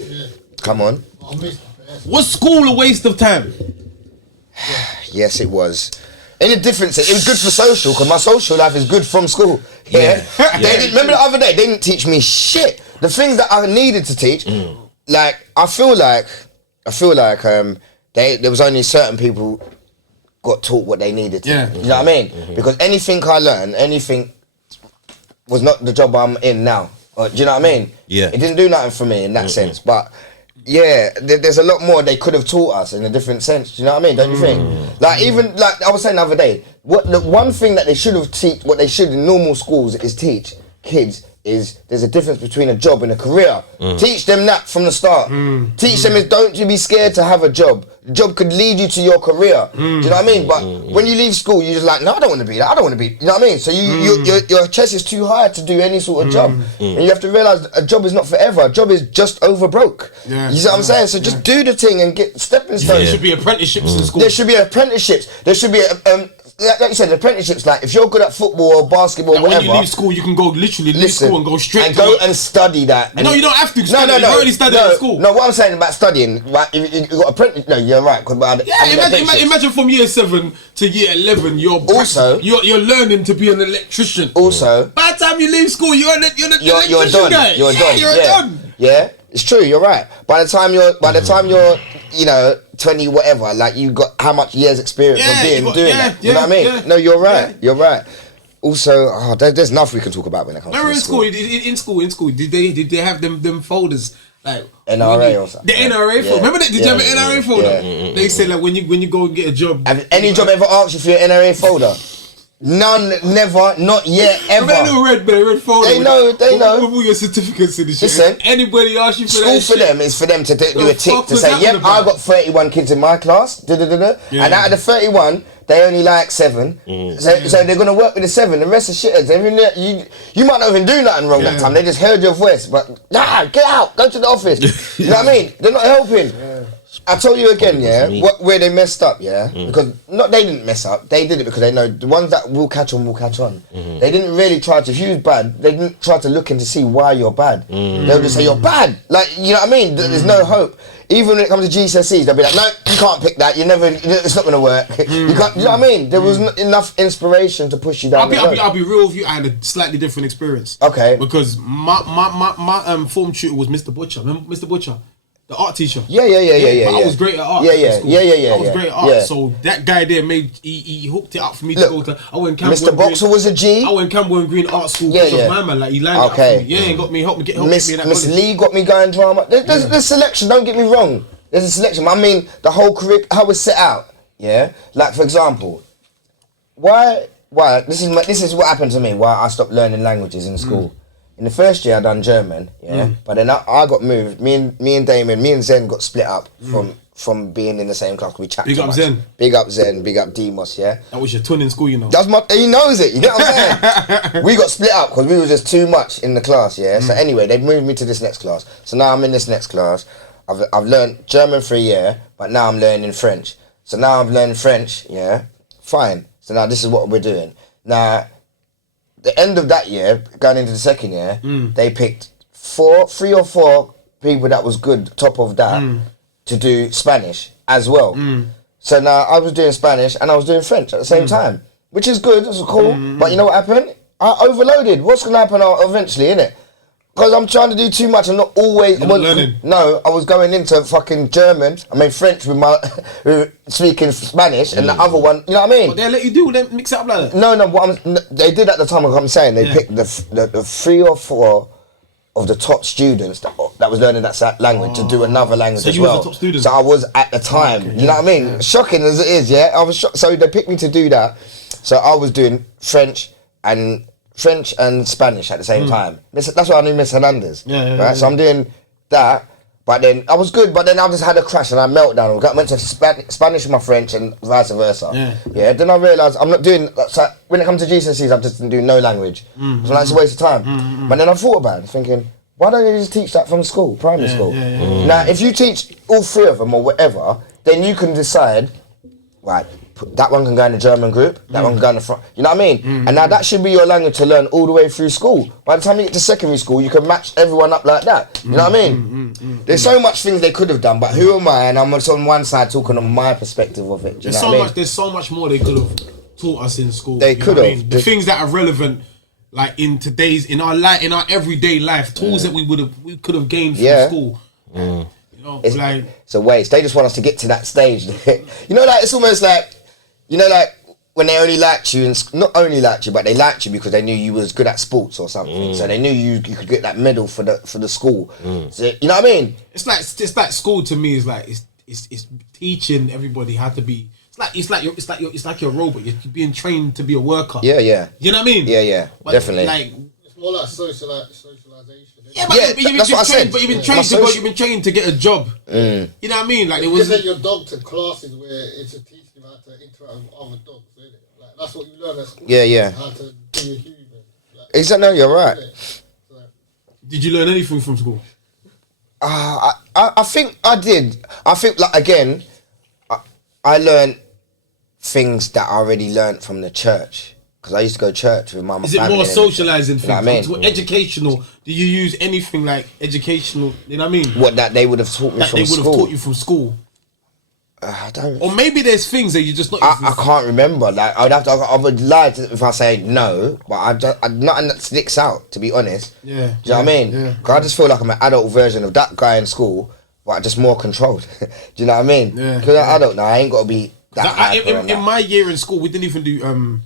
Come on. I missed it. Was school a waste of time? Yes, it was. In a different sense, it was good for social because my social life is good from school. Yeah. They didn't, remember the other day, they didn't teach me shit. The things that I needed to teach, like I feel like there was only certain people got taught what they needed to. Yeah. You know what I mean? Because anything I learned, anything was not the job I'm in now. Or, do you know what I mean? Yeah. It didn't do nothing for me in that sense. But yeah, there's a lot more they could have taught us in a different sense. Do you know what I mean? Don't you think? Like even like I was saying the other day, the one thing that they should have what they should in normal schools is teach kids is there's a difference between a job and a career. Teach them that from the start. Teach them is don't you be scared to have a job. The job could lead you to your career. Do you know what I mean? But when you leave school, you're just like, no, I don't want to be that. I don't want to be. You know what I mean? So your chest is too high to do any sort of job, and you have to realize a job is not forever. A job is just over broke. Yeah. You see what I'm saying? So just do the thing and get stepping stones. There should be apprenticeships in school. There should be apprenticeships. There should be like you said, apprenticeships. Like if you're good at football or basketball, or When whatever. you leave school, you can go literally leave school and go straight and to go work. and study that. And No, you don't have to. No, Study. no, You've no. already studied no, at school. No, what I'm saying about studying, right? You got apprentice. No, you're right. Imagine from year 7 to year 11, you're learning to be an electrician. Also, by the time you leave school, you're an electrician done. guy. You're done. You're done. Yeah, it's true. You're right. By the time you're, you know, 20 whatever, like you got how much years experience of doing that. You know what I mean? Yeah. No, you're right. You're right. Also, there's nothing we can talk about when it comes Remember to in school, did they have them folders like NRA or something? The NRA folder. Remember that? Did you have an NRA folder? They say like when you go and get a job. Have any job ever asked you for your NRA folder? None, never, not yet, ever. Remember that red folder? They know. With all your certificates and shit. Listen, anybody ask you for school that for shit? them is for them to do a tick fuck to was say, that yep, all about? I got 31 kids in my class, Yeah. and out of the 31, they only like 7. So they're gonna work with the 7. The rest are shitters. You might not even do nothing wrong that time. They just heard your voice, but get out, go to the office. You know what I mean? They're not helping. I tell you again, where they messed up, because they didn't mess up. They did it because they know the ones that will catch on will catch on. They didn't really try to. If you was bad, they didn't try to look in to see why you're bad. They'll just say you're bad. Like you know what I mean? There's no hope. Even when it comes to GCSEs, they'll be like, no, you can't pick that. It's not gonna work. You can't. You know what I mean? There was enough inspiration to push you down. I'll be real with you. I had a slightly different experience. Okay. Because my form tutor was Mr. Butcher. Remember Mr. Butcher? The art teacher. Yeah. But I was great at art. Yeah. I was great at art. Yeah. So that guy there he hooked it up for me to go to. I went Mr. Boxer was a G. I went Campbell and Green Art School. Yeah. Of my man, like he lined it up for me. Yeah, and helped me get Miss in that Miss college. Lee got me going drama. There's selection. Don't get me wrong. There's a selection. I mean, the whole career, how it's set out. Yeah. Like for example, why? This is what happened to me. Why I stopped learning languages in school. In the first year, I done German, but then I got moved. Me and Damien, me and Zen got split up from being in the same class. We chat Big too up much. Zen. Big up Zen. Big up Demos. Yeah. That was your twin in school, you know. That's he knows it. You know what I'm saying? We got split up because we were just too much in the class. Yeah. So anyway, they moved me to this next class. So now I'm in this next class. I've learned German for a year, but now I'm learning French. So now I've learned French. Yeah. Fine. So now this is what we're doing. Now, the end of that year, going into the second year, they picked 3 or 4 people that was good, top of that, to do Spanish as well. So now I was doing Spanish and I was doing French at the same time, which is good, that's cool. But you know what happened? I overloaded. What's going to happen eventually, innit? Because I'm trying to do too much and not always... learning. No, I was going into fucking German, French with my... speaking Spanish, and the other one, you know what I mean? What they let you do? They mix it up like that. No, they did at the time. What I'm saying, they picked the 3 or 4 of the top students that was learning that language to do another language So as you was well. the top student? So I was at the time. You know what I mean? Shocking as it is, yeah. I was shocked. So they picked me to do that. So I was doing French and Spanish at the same time. That's why I knew Miss Hernandez. Right. So I'm doing that. But then I was good, but then I just had a crash and I meltdown. I went to Spanish with my French and vice versa. Yeah. Then I realised I'm not doing. So when it comes to GCSEs, I'm just doing no language. So that's a waste of time. But then I thought about it, thinking, why don't you just teach that from school, primary school? Now, if you teach all three of them or whatever, then you can decide, right, that one can go in the German group, that one can go in the front. You know what I mean? And now that should be your language to learn all the way through school. By the time you get to secondary school, you can match everyone up like that. You know what I mean? There's so much things they could have done, but who am I? And I'm just on one side talking on my perspective of it. Do you know what I mean? There's so much more they could have taught us in school. They you know could what I have. mean? The things that are relevant, like in our everyday life, tools that we could have gained from school. You know, it's a waste. They just want us to get to that stage. You know, like it's almost like, you know, like when they only liked you, and not only liked you, but they liked you because they knew you was good at sports or something. So they knew you could get that medal for the school. So, you know what I mean? It's like school to me is like it's teaching everybody how to be. It's like you're a robot. You're being trained to be a worker. Yeah. You know what I mean? Yeah, but definitely. Like, It's more like socialization. yeah, but that's what I said. But you've been trained to go. You've been trained to get a job. You know what I mean? Like it You was. take your dog to classes where it's a teaching you how to interact with other dogs, isn't it? Like that's what you learn at school. Yeah. How to be a human. Like, Exactly. No, you're right. Did you learn anything from school? I think I did. I think, like, again, I learned things that I already learned from the church. Because I used to go to church with my family. Is it more socializing things? You know what I mean? Educational? Do you use anything like educational? You know what I mean? What, that they would have taught me That from they would have school? taught you from school? I don't. Or maybe there's things that you just not. I can't remember. Like I would lie if I say no, but nothing that sticks out. To be honest. Yeah. Do you know what I mean? Yeah. 'Cause I just feel like I'm an adult version of that guy in school, but just more controlled. Do you know what I mean? Yeah. Because I'm adult now, I ain't got to be that. hyper and In that. my year in school, we didn't even do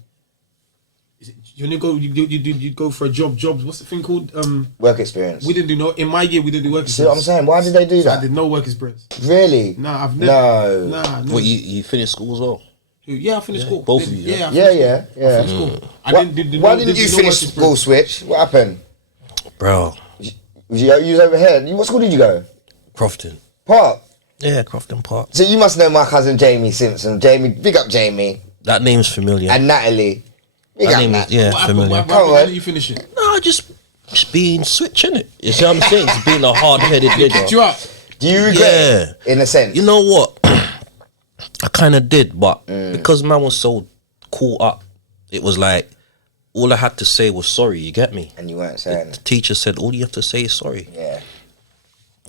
you go for a job. Jobs. What's the thing called? Work experience. We didn't do no. In my year, we didn't do work experience. See what I'm saying? Why did they do So I that? did no work experience. Really? Nah, I've never. No. Nah. What, you finished school as well? Yeah, I finished school. both of you, Yeah. Yeah. I finished school. I Why, didn't do why no- didn't you do no finish work school, experience. Switch? What happened? Bro, Was you over here? What school did you go? Crofton. Park. Yeah, Crofton Park. So you must know my cousin Jamie Simpson. Jamie, big up Jamie. That name's familiar. And Natalie. Big that up name Nat. is, yeah, What happened? familiar. Why didn't you finish it? No, just being switch, innit? You see what I'm saying? Just being a hard-headed Kicked you nigga. out. Do you regret it, in a sense? You know what? I kind of did, but because man was so caught up, it was like all I had to say was sorry. You get me? And you weren't saying The it. teacher said all you have to say is sorry. Yeah.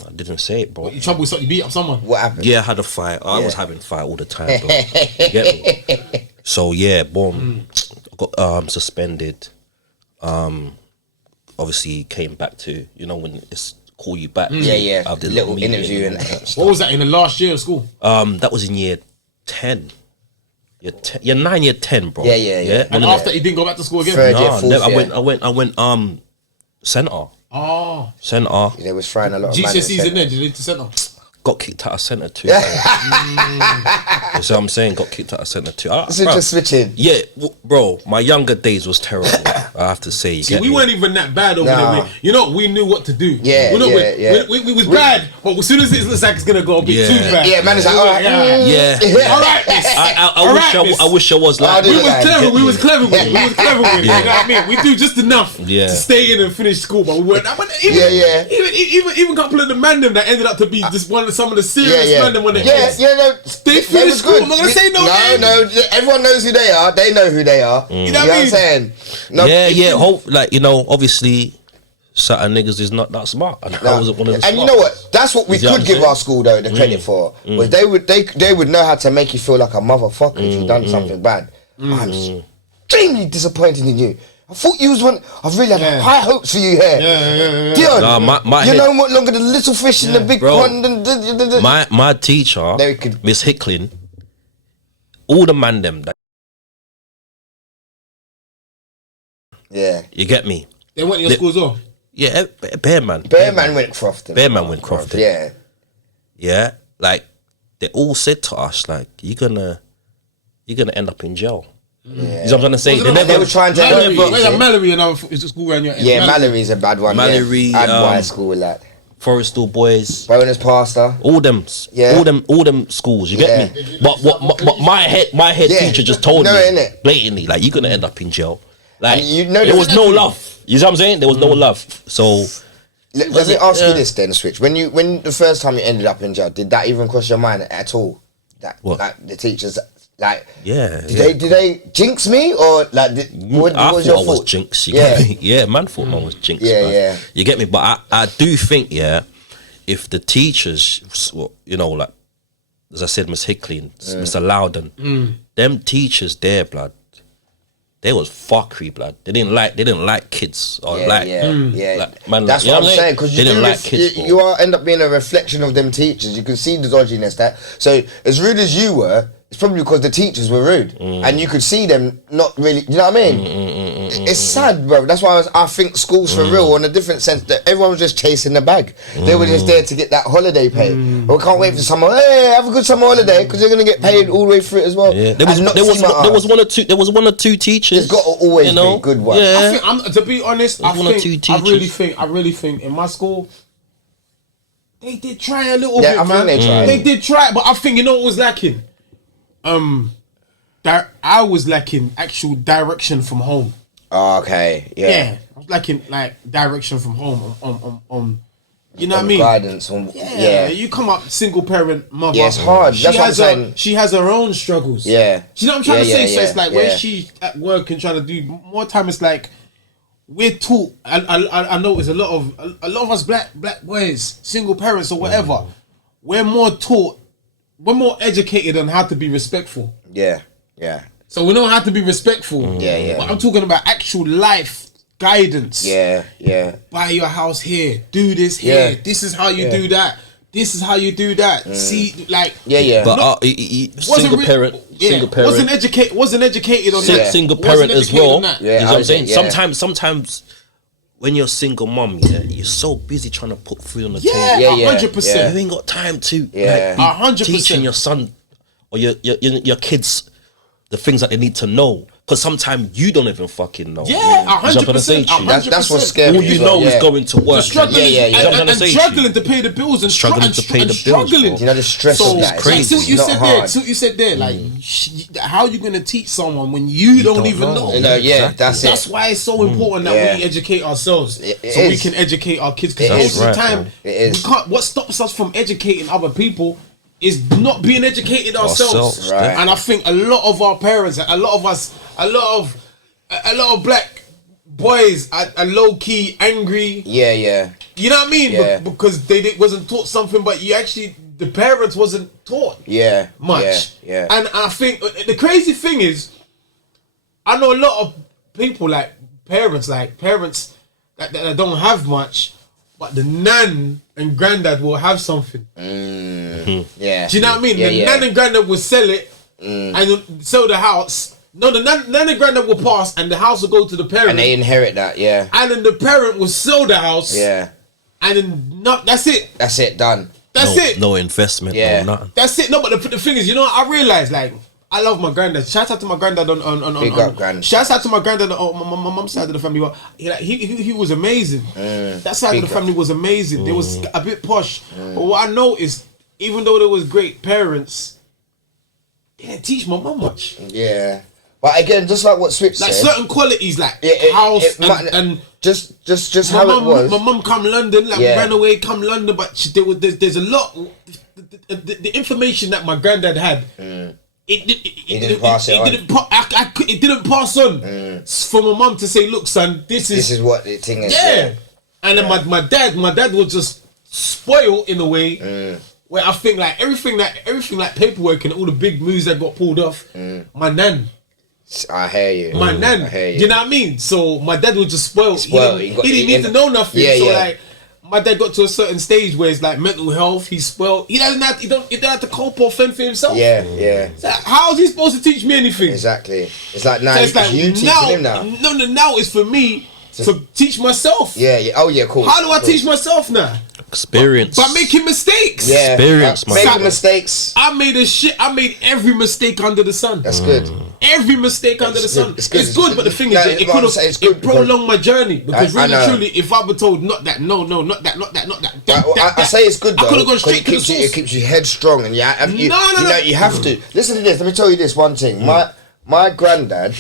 I didn't say it, bro. You trouble with something? You beat up someone? What happened? Yeah, I had a fight. I was having a fight all the time, bro. You get me? So yeah, boom. I got suspended. Obviously came back to, you know, when it's call you back. Yeah. I did a Little meeting interview and What was that in the last year of school? that was in year 10. Year 9, year 10, bro. Yeah. And after you didn't go back to school again? Third year, Nah, fourth never, year. I went centre. Oh. Centre. They was throwing a lot of GCSEs in there. Did you need to centre? Got kicked out of centre too. You see what I'm saying? Got kicked out of centre too. So just switching. Yeah, bro, my younger days was terrible. I have to say. You get We me? weren't even that bad over Nah. there. You know, we knew what to do. Yeah, we know yeah. We was bad, but as soon as it looks like it's gonna go a bit Yeah. too bad. Yeah, man is like, alright. Yeah. All right, miss. I wish I was like. do We that. was clever. We was clever with it. We was clever with it. Yeah. You know what I mean? We do just enough Yeah. to stay in and finish school, but we weren't. Yeah. Even a couple of the man them that ended up to be just one of some of the serious man them when they No. They finished school. I'm not gonna say no names. No. Everyone knows who they are. They know who they are. You know what I'm saying? No, Yeah. Hope, like, you know, obviously, certain niggas is not that smart. And I wasn't one of the smart. And you know what? That's what we You see what could I'm give saying? our school though the credit for. Was they would know how to make you feel like a motherfucker if you done something bad. I'm extremely disappointed in you. I thought you was one. I really had high hopes for you here. Dion, Nah, my you head- know what? Longer the little fish in the big Bro. pond. My teacher, They could- Miss Hicklin, all the man them that Yeah. you get me. They went to your school as well. Yeah, Bearman. Bearman went Crofton. Bearman went Crofton. Yeah. Yeah, like they all said to us, like you're gonna end up in jail. Yeah. You know what I'm trying to say? They were trying to Mallory, help you. Mallory and is a school around your end. Yeah, Mallory's a bad one. Mallory, yeah. I'd buy school with that. Forrestal Boys, Bonus Pastor. all them, Yeah. all them schools. You get me? But what my head Yeah. teacher just told No, me innit? blatantly, like you're gonna end up in jail. Like And you know there was no definitely- love. You know what I'm saying? There was no love. So Let me ask you this then, Switch. When the first time you ended up in jail, did that even cross your mind at all? That What? like the teachers like yeah, did they jinx me or like what I was thought your I was fault? jinx. You Yeah. get me? Yeah, man thought man was jinx. Yeah, man. yeah. You get me? But I do think, yeah, if the teachers, you know, like as I said, Miss Hickley and Mr. Loudon, them teachers there, blood, they was fuckery, blood. They didn't like kids or Yeah, like, yeah. like, man, That's you know what I'm saying because they didn't like kids. you are end up being a reflection of them teachers. You can see the dodginess that. So as rude as you were, it's probably because the teachers were rude, and you could see them not really. You know what I mean? It's sad, bro. That's why I think schools for real, in a different sense, that everyone was just chasing the bag. They were just there to get that holiday pay. We can't wait for summer. Hey, have a good summer holiday because you're gonna get paid all the way through it as well. Yeah. And not see my There was ass. one or two teachers. There's got to always you know? be good ones. Yeah. I think, to be honest, There's one or two I teachers. really think in my school they did try a little Yeah, I bit, think man. they tried. They did try, but I think you know what was lacking. That I was lacking actual direction from home. Oh, okay, Yeah, I was lacking like direction from home on you know what I mean? Guidance on You come up single parent mother. Yeah, it's hard. That's what I'm saying. She has her own struggles. Yeah. Do you know what I'm trying to Yeah, say? yeah, So it's like when yeah. she's at work and trying to do more time, it's like we're taught. I know it's a lot of us black boys, single parents or whatever. We're more taught. We're more educated on how to be respectful. Yeah. So we know how to be respectful. Yeah. But I'm talking about actual life guidance. Yeah. Buy your house here. Do this here. Yeah. This is how you do that. This is how you do that. See, like Yeah. But single re- parent, single parent, wasn't educated on that. single Wasn't parent as educated well. on that. You know what I'm saying? Yeah. Sometimes when you're a single mom, you're so busy trying to put food on the Yeah, table. Yeah, 100%. You ain't got time to Yeah. like, be 100%. teaching your son or your kids the things that they need to know. Because sometimes you don't even fucking know. Yeah, You know what I'm trying to say 100%. to you? That's what's scary. All you as well, know is yeah. going to work. Struggling, Yeah. You know what I'm trying to and say to you? struggling to pay the bills and Struggling to pay the bills, struggling. bro. You know the stress So of that. crazy. see what you It's not said hard. there. See what you said there. Like, how are you gonna teach someone when you don't don't even know. know? You know, yeah, that's it. That's why it's so important that Yeah. we educate ourselves, It so we is. can educate our kids. It Because most is. of the Right, time, bro. It is. we can't. What stops us from educating other people is not being educated ourselves. Ourselves, Right. And I think a lot of our parents, a lot of us, a lot of black boys are low key angry. Yeah. You know what I mean? Yeah. Because wasn't taught something, but the parents wasn't taught Yeah. much. Yeah. And I think the crazy thing is, I know a lot of people like parents that don't have much, but the nan and granddad will have something. Yeah. Do you know what I mean? Yeah, The yeah. nan and granddad will sell it and sell the house. No, the nan and granddad will pass, and the house will go to the parent. And they inherit that, yeah. And then the parent will sell the house. Yeah. And then that's it. That's it, done. That's it. No investment, Yeah. no nothing. That's it. No, but the thing is, you know, I realized like I love my granddad. Shout out to my granddad on Big up, Grand. Shout out to my granddad on my mum's side of the family. He was amazing. That side of the big family was amazing. They was a bit posh. But what I noticed, even though there was great parents, they didn't teach my mum much. Yeah. But again, just like what Switch Like said. certain qualities, like it- house it might- and just my how mum, it was. my mum come London, like Yeah. ran away, come London, but there's a lot. The information that my granddad had, it didn't pass it on. It didn't pass on for my mum to say, "Look, son, this This is what the thing is. yeah." And then my dad was just spoiled in a way where I think like everything like paperwork and all the big moves that got pulled off, my nan. I hear you. My nan, I hear you know what I mean? So my dad was just spoiled. Spoiled. He He got- didn't he need to end- know nothing. Yeah, so yeah. like, my dad got to a certain stage where it's like mental health. He's spoiled. He don't have to cope or fend for himself. Yeah. So how is he supposed to teach me anything? Exactly. It's like now So it's like you teaching him now. No, now it's for me to teach myself. Yeah, yeah. Oh, yeah, cool. How do I teach myself now? Experience. By making mistakes. Yeah. Experience, man. Making mistakes. I made every mistake under the sun. That's good. Every mistake under the sun. It's It's good. good, but the thing is, No, that it what I'm could saying, it's have good because- prolonged my journey. Because I really, know. truly, if I were told not that, no, not that, I say it's good though. I could have gone 'cause straight to the it source. keeps you headstrong, and you No. you have to listen to this. Let me tell you this one thing. My granddad,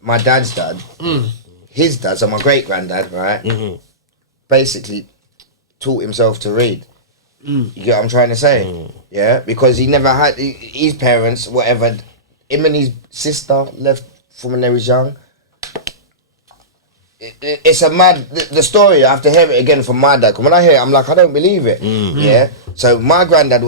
my dad's dad, his dad, so my great granddad, right, basically taught himself to read. You get what I'm trying to say? Yeah, because he never had his parents, whatever. Him and his sister left from when they was young. It's a mad the story. I have to hear it again from my dad. 'Cause when I hear it, I'm like, I don't believe it. Yeah. So my granddad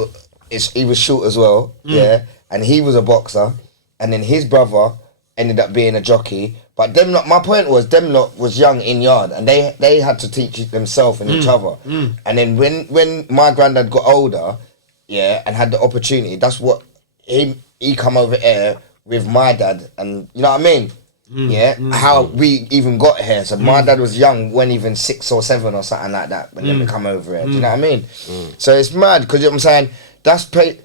he was short as well. Yeah, and he was a boxer, and then his brother ended up being a jockey. But them lot, my point was, them lot was young in yard, and they had to teach themselves and each other. And then when my granddad got older, and had the opportunity, that's what he come over here with my dad, and you know what I mean. How we even got here. So my dad was young, when even 6 or 7 or something like that, when they come over here. Do you know what I mean? So it's mad because you know what I'm saying.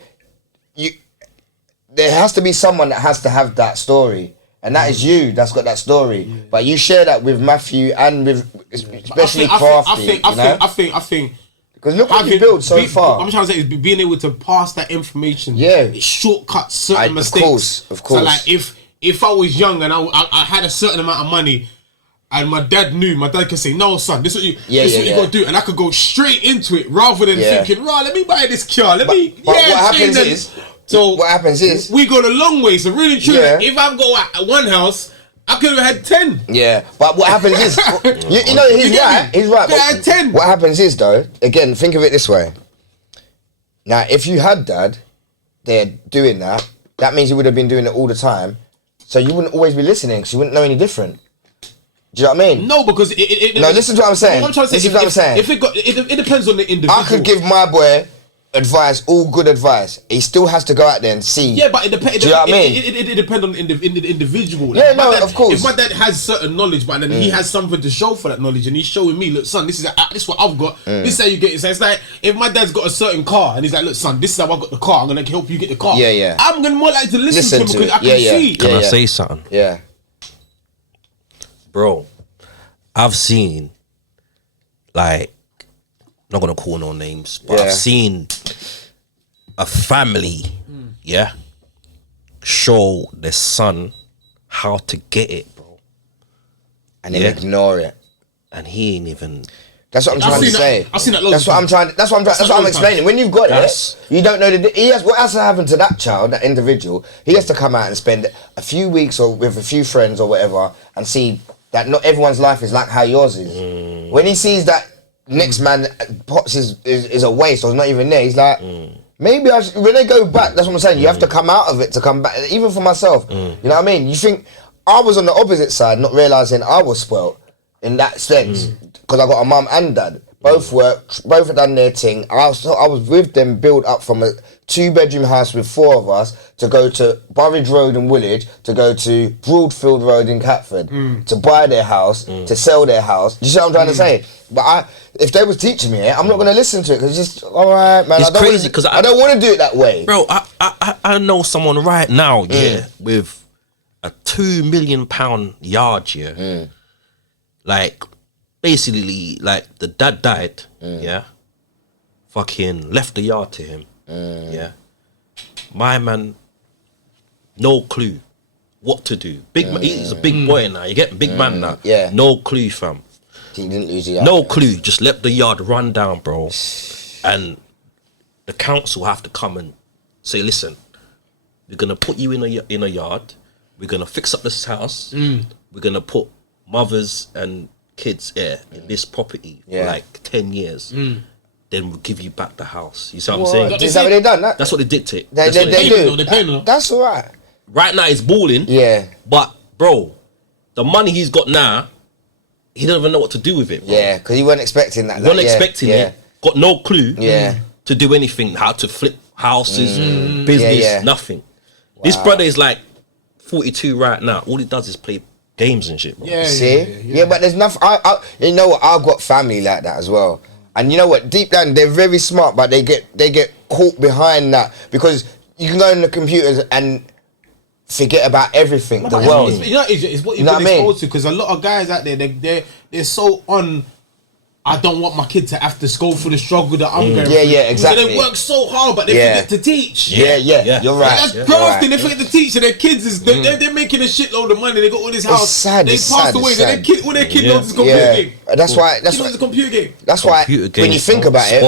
There has to be someone that has to have that story, and that is you. That's got that story. But you share that with Matthew and with especially Crafty. I think. Because look what you built so far. I'm trying to say is being able to pass that information. Yeah. It shortcuts certain mistakes. Of course. So like if I was young and I had a certain amount of money, and my dad could say, no son, this is what you gotta do, and I could go straight into it rather than thinking, right, let me buy this car, what happens is we got a long way. So really true, if I've got one house, I could have had 10. Yeah, but what happens is, you know, he's right. He's right. I had 10. What happens is, though, again, think of it this way. Now, if you had dad there doing that, that means you would have been doing it all the time. So you wouldn't always be listening, because you wouldn't know any different. Do you know what I mean? No, because No, listen to what I'm saying. What I'm trying to say, Listen to what I'm saying. If it depends on the individual. I could give my boy advice, all good advice. He still has to go out there and see. Yeah, but it depends. Do you know what I mean? It depends on the individual. Yeah, my no, dad, of course. If my dad has certain knowledge, but then he has something to show for that knowledge, and he's showing me, look, son, this is what I've got. This is how you get it. So it's like if my dad's got a certain car, and he's like, look, son, this is how I got the car. I'm gonna help you get the car. Yeah. I'm gonna more like to listen to him because I can see. Can I say something? Yeah. Bro, I've seen, like, not gonna call no names, but I've seen a family, show their son how to get it, bro, And then ignore it. and he ain't even. That's what I'm trying to say. I've seen that loads That's what I'm trying. That's what I'm explaining. When you've got it, you don't know what has to happen to that child, that individual. He has to come out and spend a few weeks or with a few friends or whatever, and see that not everyone's life is like how yours is. When he sees that next man pops is a waste or is not even there, he's like, maybe when they go back, that's what I'm saying. You have to come out of it to come back. Even for myself, you know what I mean. You think I was on the opposite side, not realizing I was spoilt in that sense, because I got a mum and dad. Both worked, both had done their thing. I was with them, built up from a 2-bedroom house with 4 of us to go to Burridge Road in Woolwich, to go to Broadfield Road in Catford, to buy their house, to sell their house. Do you see what I'm trying to say? But if they was teaching me it, I'm not going to listen to it, because it's just, all right, man. It's crazy because I don't want to do it that way. Bro, I know someone right now, with a £2 million yard, like, basically, like, the dad died, fucking left the yard to him, my man, no clue what to do. He's a big boy now, you get big man now, no clue, fam. He didn't lose the yard. No clue, just let the yard run down, bro. And the council have to come and say, listen, we're gonna put you in a yard, we're gonna fix up this house, we're gonna put mothers and kids here in this property for like 10 years. Then we'll give you back the house. You see what I'm saying? Is that what they done? That's what they dictate. They do. They pay them. That's all right. Right now it's balling. Yeah. But bro, the money he's got now, he don't even know what to do with it. Bro. Yeah, because he wasn't expecting that. He wasn't expecting it. Got no clue. To do anything, how to flip houses, business, nothing. Wow. This brother is like 42 right now. All he does is play games and shit. Bro. See? Yeah, but there's nothing. You know what? I've got family like that as well. And you know what? Deep down, they're very smart, but they get caught behind that because you can go on the computers and forget about everything, the world. It's what you've been exposed to, because a lot of guys out there, they're so on. I don't want my kid to have to go through the struggle that I'm going through. Yeah, exactly. So they work so hard, but they forget to teach. Yeah. You're right. That's grafting. They forget to teach. So their kids they're making a shitload of money. They got all this house. It's sad. They passed away. So all their kid knows is a computer game. That's why. It's a computer game. That's why. When you think about it,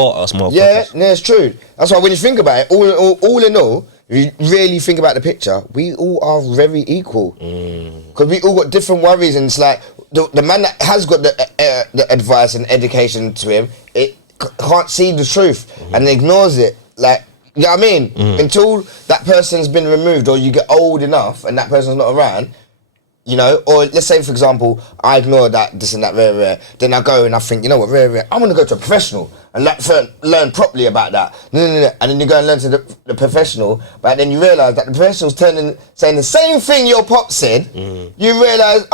it's true. That's why when you think about it, all in all, if you really think about the picture, we all are very equal. Because we all got different worries, and it's like the man that has got the advice and education to him, it can't see the truth and ignores it. Like, you know what I mean? Until that person's been removed, or you get old enough and that person's not around, you know, or let's say, for example, I ignore that, this and that, rare. Then I go and I think, you know what, rare, I want to go to a professional and learn properly about that. No. And then you go and learn to the professional, but then you realise that the professional's saying the same thing your pop said. You realise,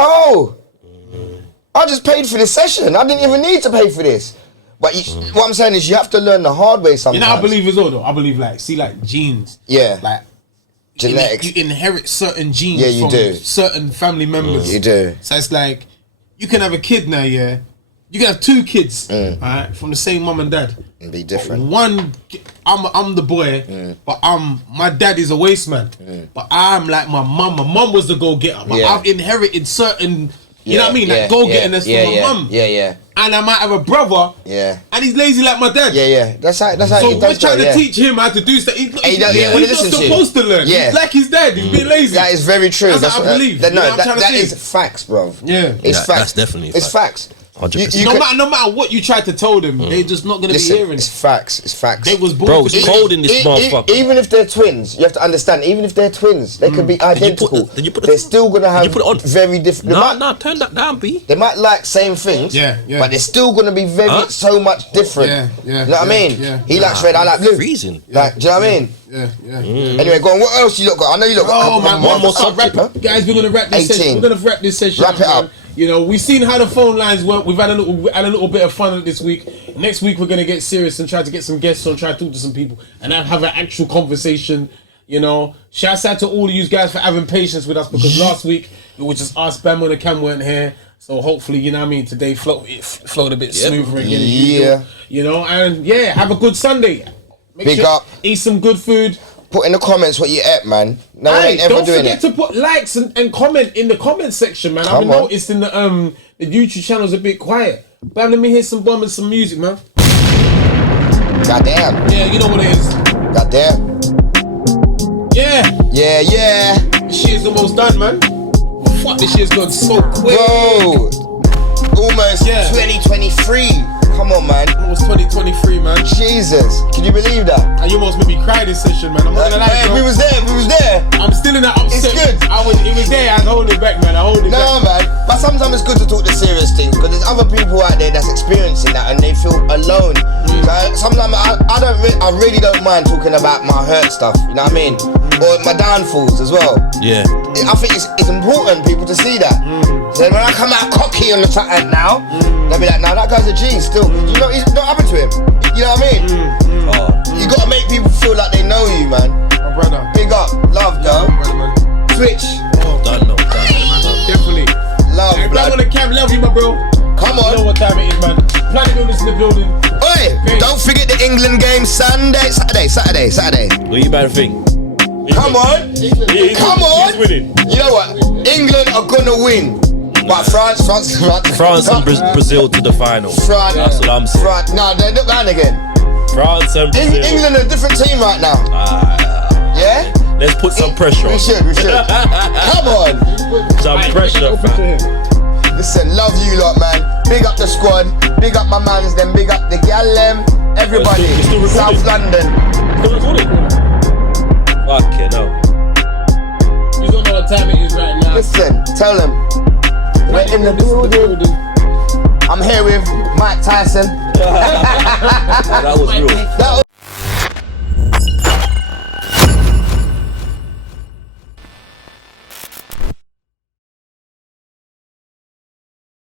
I just paid for this session. I didn't even need to pay for this. But what I'm saying is you have to learn the hard way sometimes. You know, I believe as well, though. I believe, like genes. Yeah. Like, genetics. You inherit certain genes from certain family members. You do. So it's like, you can have a kid now, yeah? You can have two kids, right, from the same mum and dad. And be different. One, I'm the boy, but my dad is a waste man. But I'm like my mum. My mum was the go-getter. But I've inherited certain... You know what I mean? Like go-getterness from my mum. Yeah. And I might have a brother. Yeah. And he's lazy like my dad. Yeah. That's how. So we're trying to teach him how to do stuff. He's not supposed to learn. Yeah. He's like his dad. He's being lazy. That is very true. That's what I believe. That is facts, bro. Yeah. It's facts. That's definitely it's facts. 100%. No matter what you try to tell them, they're just not going to be hearing. It's facts. They was born. Bro, it's cold in this motherfucker. Even if they're twins, you have to understand. Even if they're twins, they could be identical. They're still gonna have very different. No, turn that down, B. They might like same things. Yeah. But they're still gonna be so much different. Yeah. You know what I mean? Yeah. He likes red, I like blue. Freezing. Like, do you know what I mean? Yeah. Anyway, go on. What else you lot got? I know you lot got. Oh man, one more subject, guys. We're gonna wrap this 18. session. We're gonna wrap this session. Wrap it up. You know, we've seen how the phone lines work. We've had a little bit of fun this week. Next week we're gonna get serious and try to get some guests on, try to talk to some people, and have an actual conversation. You know, shouts out to all of you guys for having patience with us, because last week it was just us, Bam and Cam weren't here. So hopefully, you know what I mean, today flowed a bit smoother again. Yeah. You know, and have a good Sunday. Big up. Eat some good food. Put in the comments what you ate, man. No one ain't ever don't doing forget it. to put likes and comment in the comment section, man. I've been noticed in the YouTube channel's a bit quiet. But let me hear some bum and some music, man. Goddamn. Yeah, you know what it is. Goddamn. Yeah. This shit's almost done, man. Fuck, this shit's gone so quick. Bro. Almost 2023. Come on, man. Almost 2023, man. Jesus. Can you believe that? And you almost made me cry this session, man. I'm not gonna lie. Hey, we was there. I'm still in that upset. It's good. It was there. I hold it back, man. No, man. But sometimes it's good to talk the serious things, because there's other people out there that's experiencing that and they feel alone. So sometimes I really don't mind talking about my hurt stuff. You know what I mean? Or my downfalls as well. Yeah. I think it's important people to see that. So when I come out cocky on the front now, they'll be like, "Nah, that guy's a G still." You know, it's not happened to him. You know what I mean? You gotta make people feel like they know you, man. My brother. Big up, love, though. Switch. Done. Definitely. Love, Hey, blood. on the cam, love you, my bro. Come You know on. what time it is, man. Planet Illness in the building. Oi, don't forget the England game Saturday. What you better think? Come on. Come on. He's winning. You know what? England are gonna win. But France France and Brazil to the final. France. That's what I'm saying. No, they're not going again. France and Brazil. England are a different team right now. Yeah? Let's put some pressure on. We should. Come on. Some pressure, fam. Listen, love you lot, man. Big up the squad. Big up my mans, them. Big up the gal, them. Everybody. We're still recording. South London. Still recording? Fucking hell. You don't know what time it is right now. Listen, tell them. We're in the building. I'm here with Mike Tyson. That was real.